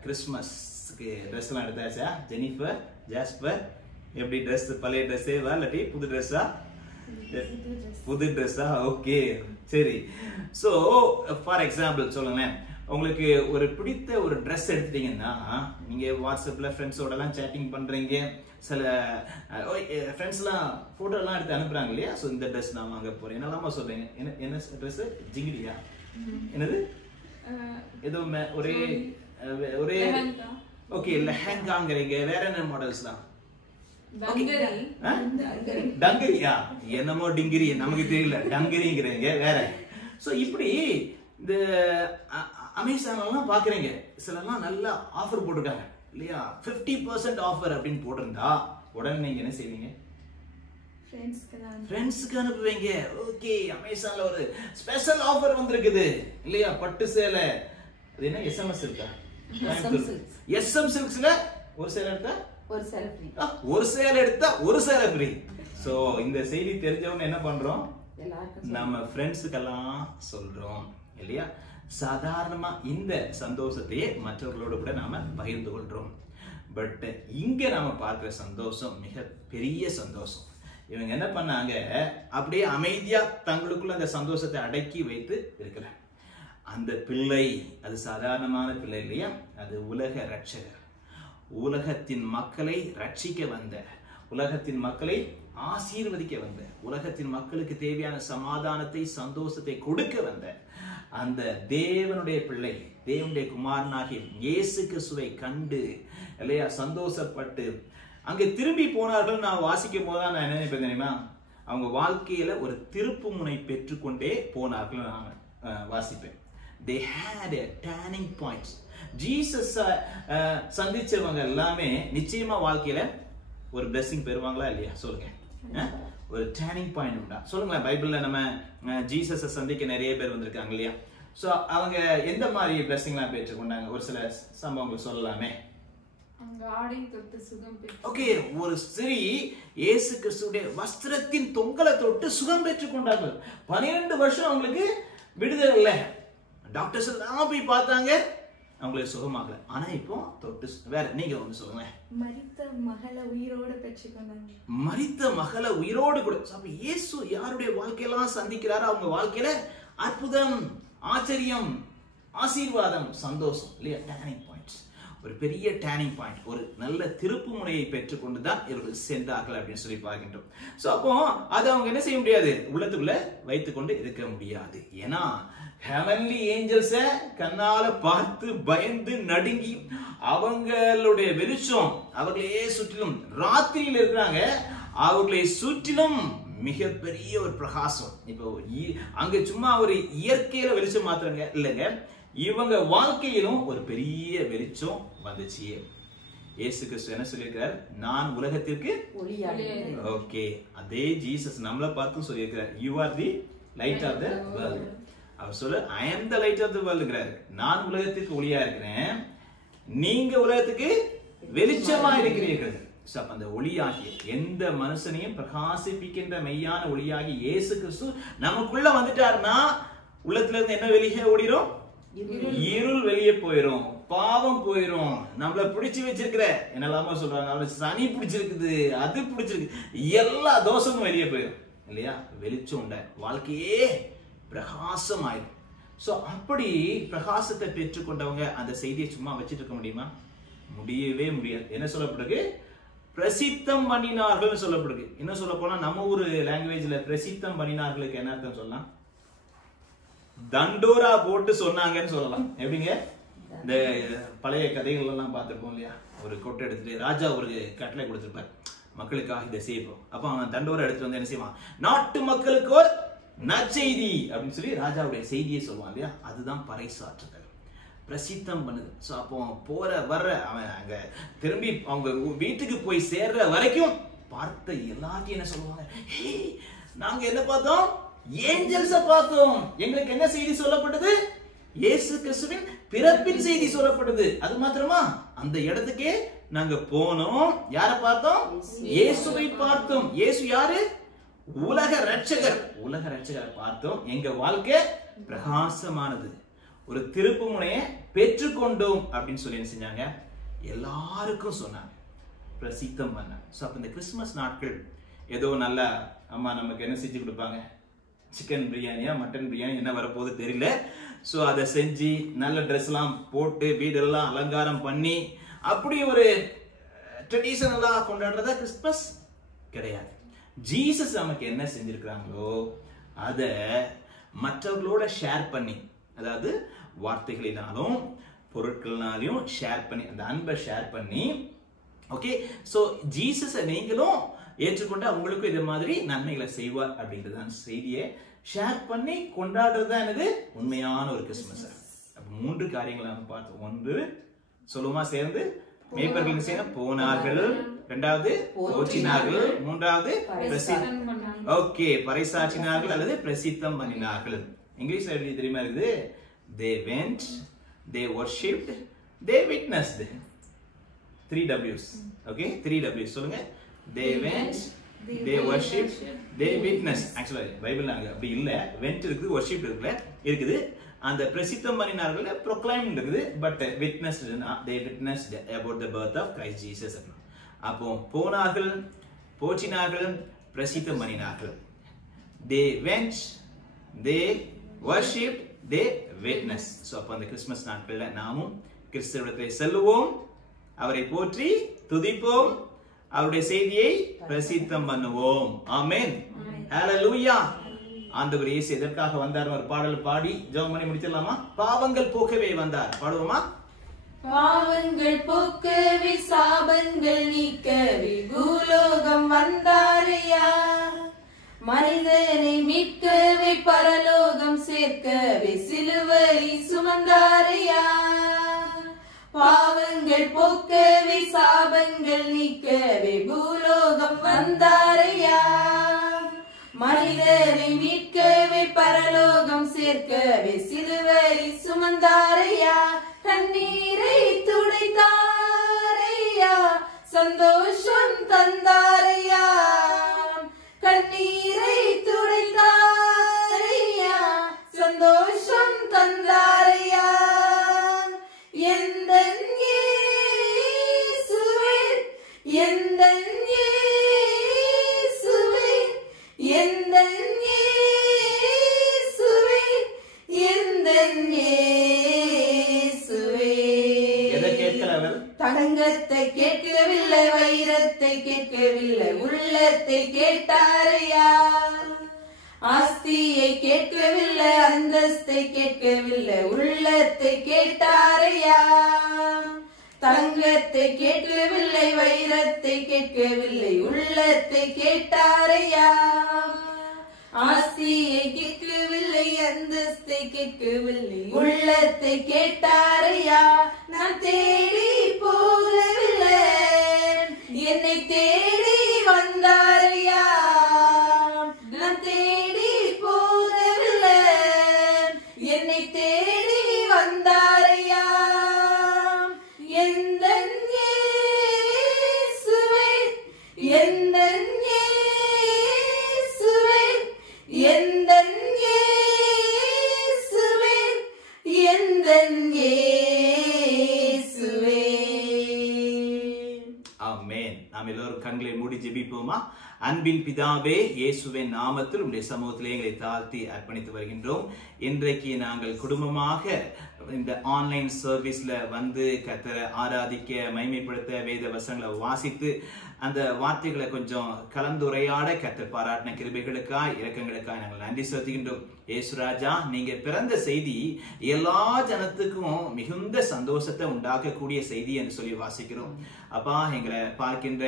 கிறிஸ்துமஸ்க்கு ட்ரெஸ் எல்லாம் எடுத்தாச்சா? ஜெனிஃபர், ஜாஸ்பர், எப்படி ட்ரெஸ்? பழைய ட்ரெஸ்ஸேவா இல்லாட்டி புது ட்ரெஸ்ஸா? புது ட்ரெஸ்ஸா? ஓகே சரி. ஸோ ஃபார் எக்ஸாம்பிள் சொல்லுங்களேன், உங்களுக்கு ஒரு பிடித்த ஒரு ட்ரெஸ் எடுத்துட்டீங்கன்னா நீங்க வாட்ஸ்அப்ல ஃப்ரெண்ட்ஸோட எல்லாம் சேட்டிங் பண்றீங்க, சில ஃப்ரெண்ட்ஸ்லாம் போட்டோ எல்லாம் எடுத்து அனுப்புறாங்க இல்லையா? ஸோ இந்த ட்ரெஸ் நான் வாங்க போறேன் என்னெல்லாமா சொல்றீங்க. என்ன ட்ரெஸ்? ஜிங்கிரியா? என்னது? ஏதோ ஒரே ஒரே ஓகே லெஹங்காங்கிறீங்க. வேற என்ன மாடல்ஸ்லாம்? டங்கரியா? என்னமோ டிங்கிரி நமக்கு தெரியல, டங்கரிங்கிறீங்க வேற. ஸோ இப்படி இந்த அமேசான்லாம் பாக்குறீங்க, சிலலாம் நல்ல ஆஃபர் போட்டிருக்காங்க இல்லையா? 50% ஆஃபர் அப்படின்னு போட்டிருந்தா உடனே நீங்க என்ன செய்வீங்க? ஃப்ரெண்ட்ஸ்க்கு அனுப்புவீங்க. ஓகே, அமேசான்ல ஒரு ஸ்பெஷல் ஆஃபர் வந்திருக்குது இல்லையா? பட்டு சேலை, அது என்ன எஸ்எம்எஸ் இருக்கா? எஸ்எம் சில்க்ஸ்ல ஒரு சேலை எடுத்தா ஒரு சேலை ஃப்ரீ, ஒரு சேலை எடுத்தா ஒரு சேலை ஃப்ரீ. சோ இந்த செய்தி தெரிஞ்சவங்க என்ன பண்றோம்? நம்ம ஃப்ரெண்ட்ஸுக்கெல்லாம் சொல்றோம் இல்லையா? சாதாரணமா இந்த சந்தோஷத்தையே மற்றவர்களோடு கூட நாம பகிர்ந்து கொள்றோம். பட் இங்க நாம பார்க்கிற சந்தோஷம் மிக பெரிய சந்தோஷம். இவங்க என்ன பண்ணாங்க? அப்படியே அமைதியா தங்களுக்குள்ள அந்த சந்தோஷத்தை அடக்கி வைத்து இருக்கிறார். அந்த பிள்ளை அது சாதாரணமான பிள்ளை இல்லையா? அது உலக ரட்சகர், உலகத்தின் மக்களை ரட்சிக்க வந்த, உலகத்தின் மக்களை ஆசீர்வதிக்க வந்த, உலகத்தின் மக்களுக்கு தேவையான சமாதானத்தை சந்தோஷத்தை கொடுக்க வந்த அந்த தேவனுடைய பிள்ளை, தேவனுடைய குமாரனாகிய இயேசு கிறிஸ்துவை கண்டு இல்லையா சந்தோஷப்பட்டு அங்கே திரும்பி போனார்கள். நான் வாசிக்கும் போதுதான் நான் என்ன நினைப்பேன் தெரியுமா? அவங்க வாழ்க்கையில ஒரு திருப்பு முனை பெற்றுக்கொண்டே போனார்கள். நான் வாசிப்பேன். They had a turning point. Jesus சந்திச்சவங்க எல்லாமே நிச்சயமா வாழ்க்கையில ஒரு blessing பெறுவாங்களா இல்லையா? சொல்லுங்க. ஒரு டர்னிங் பாயிண்ட் உண்டா? சொல்லுங்களேன். பைபிள்ல நம்ம ஜீசஸை சந்திக்க நிறைய பேர் வந்திருக்காங்க இல்லையா? சோ அவங்க எந்த மாதிரி பிளெஸிங்லாம் பெற்றுக்கொண்டாங்க ஒரு சில சம்பவங்கள் சொல்லலாமே. அவங்க ஆடை தொட்டு சுகம் பெற்று. ஓகே, ஒரு ஸ்திரீ இயேசு கிறிஸ்துவுடைய வஸ்திரத்தின் தொங்கலை தொட்டு சுகம் பெற்றுக் கொண்டார்கள். 12 வருஷம் அவங்களுக்கு விடுதலை இல்லை. டாக்டர்ஸ் எல்லாம் போய் பார்த்தாங்க, அவங்களுக்கு சுகமாகல. ஆனா இப்போ தொட்டு வேற நீங்க ஒண்ணு சொல்லுங்க. மரித்த மகளை உயிரோடு பெற்றுக்கொண்டாங்க. மரித்த மகளை உயிரோடு கூட. அப்ப இயேசு யாருடைய வாழ்க்கையெல்லாம் சந்திக்கிறாரு, அவங்க வாழ்க்கையில அற்புதம், ஆச்சரியம், ஆசீர்வாதம், சந்தோஷம் இல்லையா, டேர்னிங் பாயிண்ட்ஸ், ஒரு பெரிய டேர்னிங் பாயிண்ட், ஒரு நல்ல திருப்பு முனையை பெற்றுக்கொண்டு தான் இவர்கள் சென்றார்கள் அப்படின்னு சொல்லி பார்க்கின்றோம். சோ அப்போ அதை அவங்க என்ன செய்ய முடியாது, உள்ளத்துக்குள்ள வைத்துக்கொண்டு இருக்க முடியாது. ஏன்னா ஹெவன்லி ஏஞ்சல்ஸ கண்ணால பார்த்து பயந்து நடுங்கி அவங்களுடைய வெளிச்சம் அவர்களே சுற்றிலும், ராத்திரியில் இருக்கிறாங்க, அவர்களை சுற்றிலும் மிகப்பெரிய ஒரு பிரகாசம். இப்போ அங்க சும்மா ஒரு இயற்கையில வெளிச்சம் மாத்திரங்க இல்லைங்க, இவங்க வாழ்க்கையிலும் ஒரு பெரிய வெளிச்சம் வந்துச்சு. இயேசு கிறிஸ்து என்ன சொல்லியிருக்கிறார், நான் உலகத்திற்கு ஒளியாகிறேன். ஓகே, அதே ஜீசஸ் நம்மளை பார்த்து சொல்லியிருக்கிறார், you are the light of the world. அவர் சொல்ல ஐ ஆம் த லைட் ஆஃப் த வேர்ல்ட்ங்கிறாரு. நான் உலகத்திற்கு ஒளியா இருக்கிறேன், நீங்க உலகத்துக்கு வெளிச்சமா இருக்கிறீர்கள். அந்த ஒளியாகிய எந்த மனுஷனையும் பிரகாசிப்பிக்கின்ற மெய்யான ஒளியாகி இயேசு கிறிஸ்து நமக்குள்ள வந்துட்டாருன்னா உள்ளத்துல இருந்து என்ன வெளியே ஓடிரும், இருள் வெளியே போயிரும், பாவம் போயிரும், நம்மள பிடிச்சு வச்சிருக்கிற என்னெல்லாமோ சொல்றாங்க, அவளுக்கு சனி பிடிச்சிருக்குது, அது பிடிச்சிருக்கு, எல்லா தோஷமும் வெளியே போயிடும் இல்லையா. வெளிச்சம் உண்ட வாழ்க்கையே பிரகாசம் ஆயிடும். சோ அப்படி பிரகாசத்தை பெற்றுக்கொண்டவங்க அந்த செய்தியை சும்மா வச்சிட்டு இருக்க முடியுமா, முடியவே முடியாது. என்ன சொல்லப்படுது, பிரசித்தம் பண்ணினார்கள் சொல்லப்படுது. என்ன சொல்ல போனா நம்ம ஒரு லாங்குவேஜ்ல பிரசித்தம் பண்ணினார்களுக்கு என்ன அர்த்தம் சொல்லலாம், தண்டோரா போட்டு சொன்னாங்கன்னு சொல்லலாம். எப்படிங்க, இந்த பழைய கதைகள் எல்லாம் பார்த்திருப்போம் இல்லையா, ஒரு கொட்டை எடுத்துட்டு ராஜா ஒரு கட்டளை கொடுத்திருப்பார், மக்களுக்காக இதை செய்வோம். அப்ப அவன் தண்டோரா எடுத்து வந்து என்ன செய்வான், நாட்டு மக்களுக்கு ஒரு நற்செய்தி அப்படின்னு சொல்லி ராஜாவுடைய செய்தியை சொல்லுவான் இல்லையா. அதுதான் பறைசாற்றுதல், பிரசித்தம் பண்ணுது. சோ அப்போ போற வர்ற அவன் அங்க திரும்பி அவங்க வீட்டுக்கு போய் சேர்ற வரைக்கும் பார்த்த எல்லாத்தையும் என்ன சொல்லுவாங்க, நாங்க என்ன பார்த்தோம், ஏஞ்சல்ஸ பார்த்தோம், எங்களுக்கு என்ன செய்தி சொல்லப்பட்டது, இயேசு கிறிஸ்துவின் பிறப்பின் செய்தி சொல்லப்பட்டது. அது மாத்திரமா, அந்த இடத்துக்கே நாங்க போனோம், யாரை பார்த்தோம், இயேசுவை பார்த்தோம். இயேசு யாரு, உலக ரட்சகர், உலக ரட்சகரை பார்த்தோம். எங்க வாழ்க்கை பிரகாசமானது, ஒரு திருப்பு முனையை பெற்றுக்கொண்டோம் அப்படின்னு சொல்லி என்ன செஞ்சாங்க, எல்லாருக்கும் சொன்னாங்க, பிரசித்தம் பண்ண. சோ அப்ப இந்த கிறிஸ்துமஸ் நாட்கள் ஏதோ நல்ல அம்மா நமக்கு என்ன செஞ்சு கொடுப்பாங்க, சிக்கன் பிரியாணியா மட்டன் பிரியாணி என்ன வரப்போகுது தெரியல. சோ அதை செஞ்சு நல்ல ட்ரெஸ் எல்லாம் போட்டு வீடெல்லாம் அலங்காரம் பண்ணி அப்படி ஒரு ட்ரெடிஷனலா கொண்டாடுறதா கிறிஸ்துமஸ் கிடையாது. ஜீசஸ் நமக்கு என்ன செஞ்சிருக்கிறாங்களோ அத மற்றவர்களோட ஷேர் பண்ணி, அதாவது வார்த்தைகளினாலும் பொருட்களினாலையும் ஷேர் பண்ணி, அந்த அன்பை ஷேர் பண்ணி, ஓகே. சோ ஜீசஸை நீங்களும் ஏற்றுக்கொண்டு அவங்களுக்கும் இது மாதிரி நன்மைகளை செய்வார் அப்படின்றதான் செய்தியை ஷேர் பண்ணி கொண்டாடுறது தான் எனது உண்மையான ஒரு கிறிஸ்துமஸ். அப்ப 3 காரியங்களை நம்ம பார்த்தோம். ஒன்று சொல்லுமா சேர்ந்து, மேய்ப்பர்கள் செய்ய போனார்கள், இரண்டாவது போற்றினார்கள், மூன்றாவது ஓகே பறைசாற்றினார்கள் அல்லது பிரசித்தம் பண்ணினார்கள். இங்கிலீஷ்ல எப்படி தெரியுமா இருக்குது, they went, they worshipped, they witnessed. 3 W's. Okay, 3 W's சொல்லுங்க. They went, they worshipped, they witnessed. Actually பைபிள்ல அங்க அப்படி இல்ல, went இருக்குது, worship இருக்குது. அந்த பிரசித்தம் பண்ணினார்கள் proclaimed இருக்குது, but witnessed, they witnessed about the birth of Christ Jesus. அப்போ போனார்கள், போற்றினார்கள், பிரசித்தம் பண்ணினார்கள். They went, they worshipped, they witnessed. So அப்ப அந்த கிறிஸ்துமஸ் நாட்கள்ல நாமும் கிறிஸ்துவிடத்திலே செல்லுவோம், அவரை போற்றி துதிப்போம், அவருடைய செய்தியை பிரசித்தம் பண்ணுவோம். ஆமென், ஹalleluya. ஆண்டவர் இயேசு எதற்காக வந்தார் ஒரு பாடல் பாடி ஜெபம் பண்ணி முடிச்சிடலாமா? பாவங்கள் போக்கவே வந்தார், பாடுவோமா? பாவங்கள் போக்கவே சாபங்கள் நீக்கவே பூலோகம் வந்தாரையா, மனிதனை மீட்கவே பரலோகம் சேர்க்கவே சிலுவை சுமந்தாரையா. பாவங்கள் போக்கவே சாபங்கள் நீக்கவே பூலோகம் வந்தாரையா, மனிதனை மீட்கவே பரலோகம் சேர்க்கவே சிலுவை சுமந்தாரையா, கண்ணீரை துடைத்தாரையா, சந்தோஷம் தந்தாரையா, கண்ணீரை துடைத்தாரையா, சந்தோஷம் தந்தாரையா. எந்தன் இயேசுவே, எந்தன் இயேசுவே, எந்தன் இயேசுவே, எந்தன் இயேசுவே. எதை கேட்கிறவர்? தங்கத்தை கேட்கவில்லை, வைரத்தை கேட்கவில்லை, உள்ளத்தை கேட்டாரையா. ஆஸ்தியை கேட்கவில்லை, அந்தஸ்தை கேட்கவில்லை, உள்ளத்தை கேட்டாரையா. தங்கத்தை கேட்கவில்லை, வைரத்தை கேட்கவில்லை, உள்ளத்தை கேட்டாரையா. ஆஸ்தியை கேட்கவில்லை, அந்தஸ்தை கேட்கவில்லை, உள்ளத்தை கேட்டாரையா. நான் தேடி போகவில்லை, என்னை தேடி வந்தாரையா. நான் தேடி போகவில்லை, என்னை தேடி வந்தாரையா. எந்தன் இயேசுவே, எந்தன் இயேசுவே, எந்தன் இயேசுவே, எந்தன் இயேசுவே. ஆமென். நாம் எல்லோரும் கண்களை மூடி ஜெபிப்போமா? அன்பின் பிதாவே, இயேசுவின் நாமத்தில் உடைய சமூகத்திலே எங்களை தாழ்த்தி அர்ப்பணித்து வருகின்றோம். இன்றைக்கு நாங்கள் குடும்பமாக இந்த ஆன்லைன் சர்வீஸ்ல வந்து கர்த்தரை ஆராதிக்க, மகிமைப்படுத்த, வேத வசனங்களை வாசித்து அந்த வார்த்தைகளை கொஞ்சம் கலந்துரையாட கர்த்தர் பாராட்டின கிருபைகளுக்காய், இரக்கங்களுக்காய் நாங்கள் நன்றி செலுத்துகின்றோம். ஏசுராஜா, நீங்க பிறந்த செய்தி எல்லா ஜனத்துக்கும் மிகுந்த சந்தோஷத்தை உண்டாக்கக்கூடிய செய்தி என்று சொல்லி வாசிக்கிறோம். அப்பா, எங்களை பார்க்கின்ற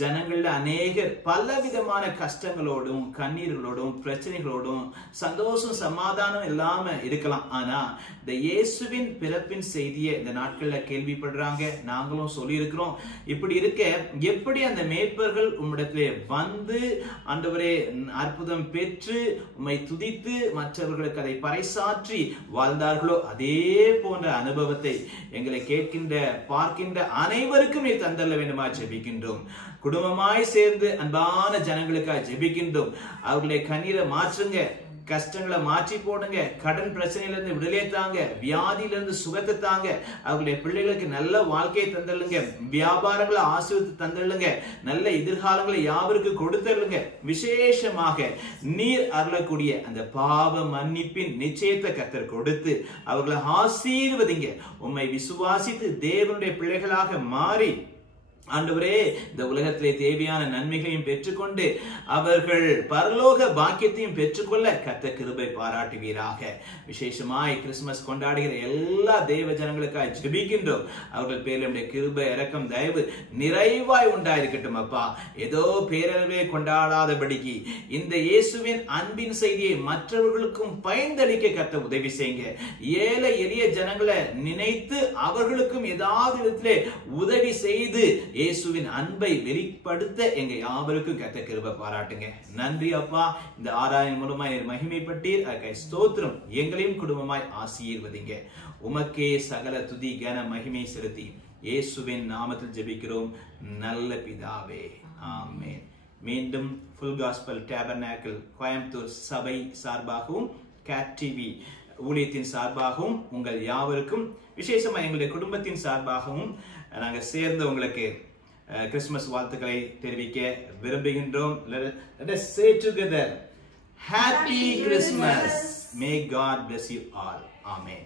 ஜனங்கள்ல அநேகர் பல விதமான கஷ்டங்களோடும், கண்ணீர்களோடும், பிரச்சனைகளோடும், சந்தோஷம் சமாதானம் இல்லாம இருக்கலாம். ஆனா இந்த இயேசுவின் பிறப்பின் செய்தியை இந்த நாட்கள்ல கேள்விப்படுறாங்க. நாங்களும் சொல்லி இருக்கிறோம். இப்படி இருக்க எப்படி அந்த மேய்ப்பர்கள் உம்மிடத்திலே வந்து ஆண்டவரே அற்புதம் பெற்று உம்மை துதித்து மற்றவர்களுக்கு அதை பறைசாற்றி வாழ்ந்தார்களோ, அதே போன்ற அனுபவத்தை எங்களை கேட்கின்ற பார்க்கின்ற அனைவருக்கும் நீ தந்தள்ள வேண்டுமா ஜெபிக்கின்றோம். குடும்பமாய் சேர்ந்து அன்பான ஜனங்களுக்காக ஜெபிக்கின்றோம். அவர்களுடைய கண்ணீரை மாற்றுங்க, கஷ்டங்களை மாற்றி போடுங்க, கடன் பிரச்சனையிலிருந்து விடுதலை தாங்க, வியாதியிலிருந்து சுகத்தை தாங்க, அவர்களுடைய பிள்ளைகளுக்கு நல்ல வாழ்க்கையை தந்தள்ளுங்க, வியாபாரங்களை ஆசீர்வதித்து தந்தள்ளுங்க, நல்ல எதிர்காலங்களை யாவருக்கு கொடுத்தள்ளுங்க. விசேஷமாக நீர் அருளக்கூடிய அந்த பாவ மன்னிப்பின் நிச்சயத்தை கர்த்தர் கொடுத்து அவர்களை ஆசீர்வதிங்க. உம்மை விசுவாசித்து தேவனுடைய பிள்ளைகளாக மாறி ஆண்டவரே இந்த உலகத்திலே தேவையான நன்மைகளையும் பெற்றுக்கொண்டு அவர்கள் பரலோக பாக்கியத்தையும் பெற்றுக்கொள்ள கர்த்தர் கிருபை பாராட்டுவீராக. விசேஷமாய் கிறிஸ்துமஸ் கொண்டாடுகிற எல்லா தேவ ஜனங்களுக்காக ஜெபிக்கின்றோம். அவர்கள் பேரில் கிருபை, இரக்கம், தயவு நிறைவாய் உண்டாயிருக்கட்டும். அப்பா, ஏதோ பேரளவே கொண்டாடாதபடிக்கு இந்த இயேசுவின் அன்பின் செய்தியை மற்றவர்களுக்கும் பயந்தளிக்க கர்த்தர் உதவி செய்யுங்க. ஏழை எளிய ஜனங்களை நினைத்து அவர்களுக்கும் ஏதாவது விதத்திலே உதவி செய்து இயேசுவின் அன்பை வெளிப்படுத்த எங்க யாவருக்கும் கர்த்தர் கிருபை பாராட்டுங்க. நன்றி அப்பா. இந்த ஆராதனை மூலமாய் மகிமைப்பட்டீர். அதுக்காக ஸ்தோத்திரம். எங்களையும் குடும்பமாய் ஆசீர்வதிங்க. உமக்கே சகல துதி கன மகிமை செலுத்தி இயேசுவின் நாமத்தில் ஜெபிக்கிறோம் நல்ல பிதாவே, ஆமென். மீண்டும் ஃபுல் காஸ்பல் டேபர்நாக்கிள் கோயம்புத்தூர் சபை சார்பாகவும் கேட் டிவி ஊழியத்தின் சார்பாகவும் உங்கள் யாவருக்கும், விசேஷமா எங்களுடைய குடும்பத்தின் சார்பாகவும் நாங்கள் சேர்ந்து உங்களுக்கு கிறிஸ்துமஸ் வாழ்த்துக்களை தெரிவிக்க விரும்புகின்றோம். Let us say together, Happy Christmas. May God bless you all. Amen.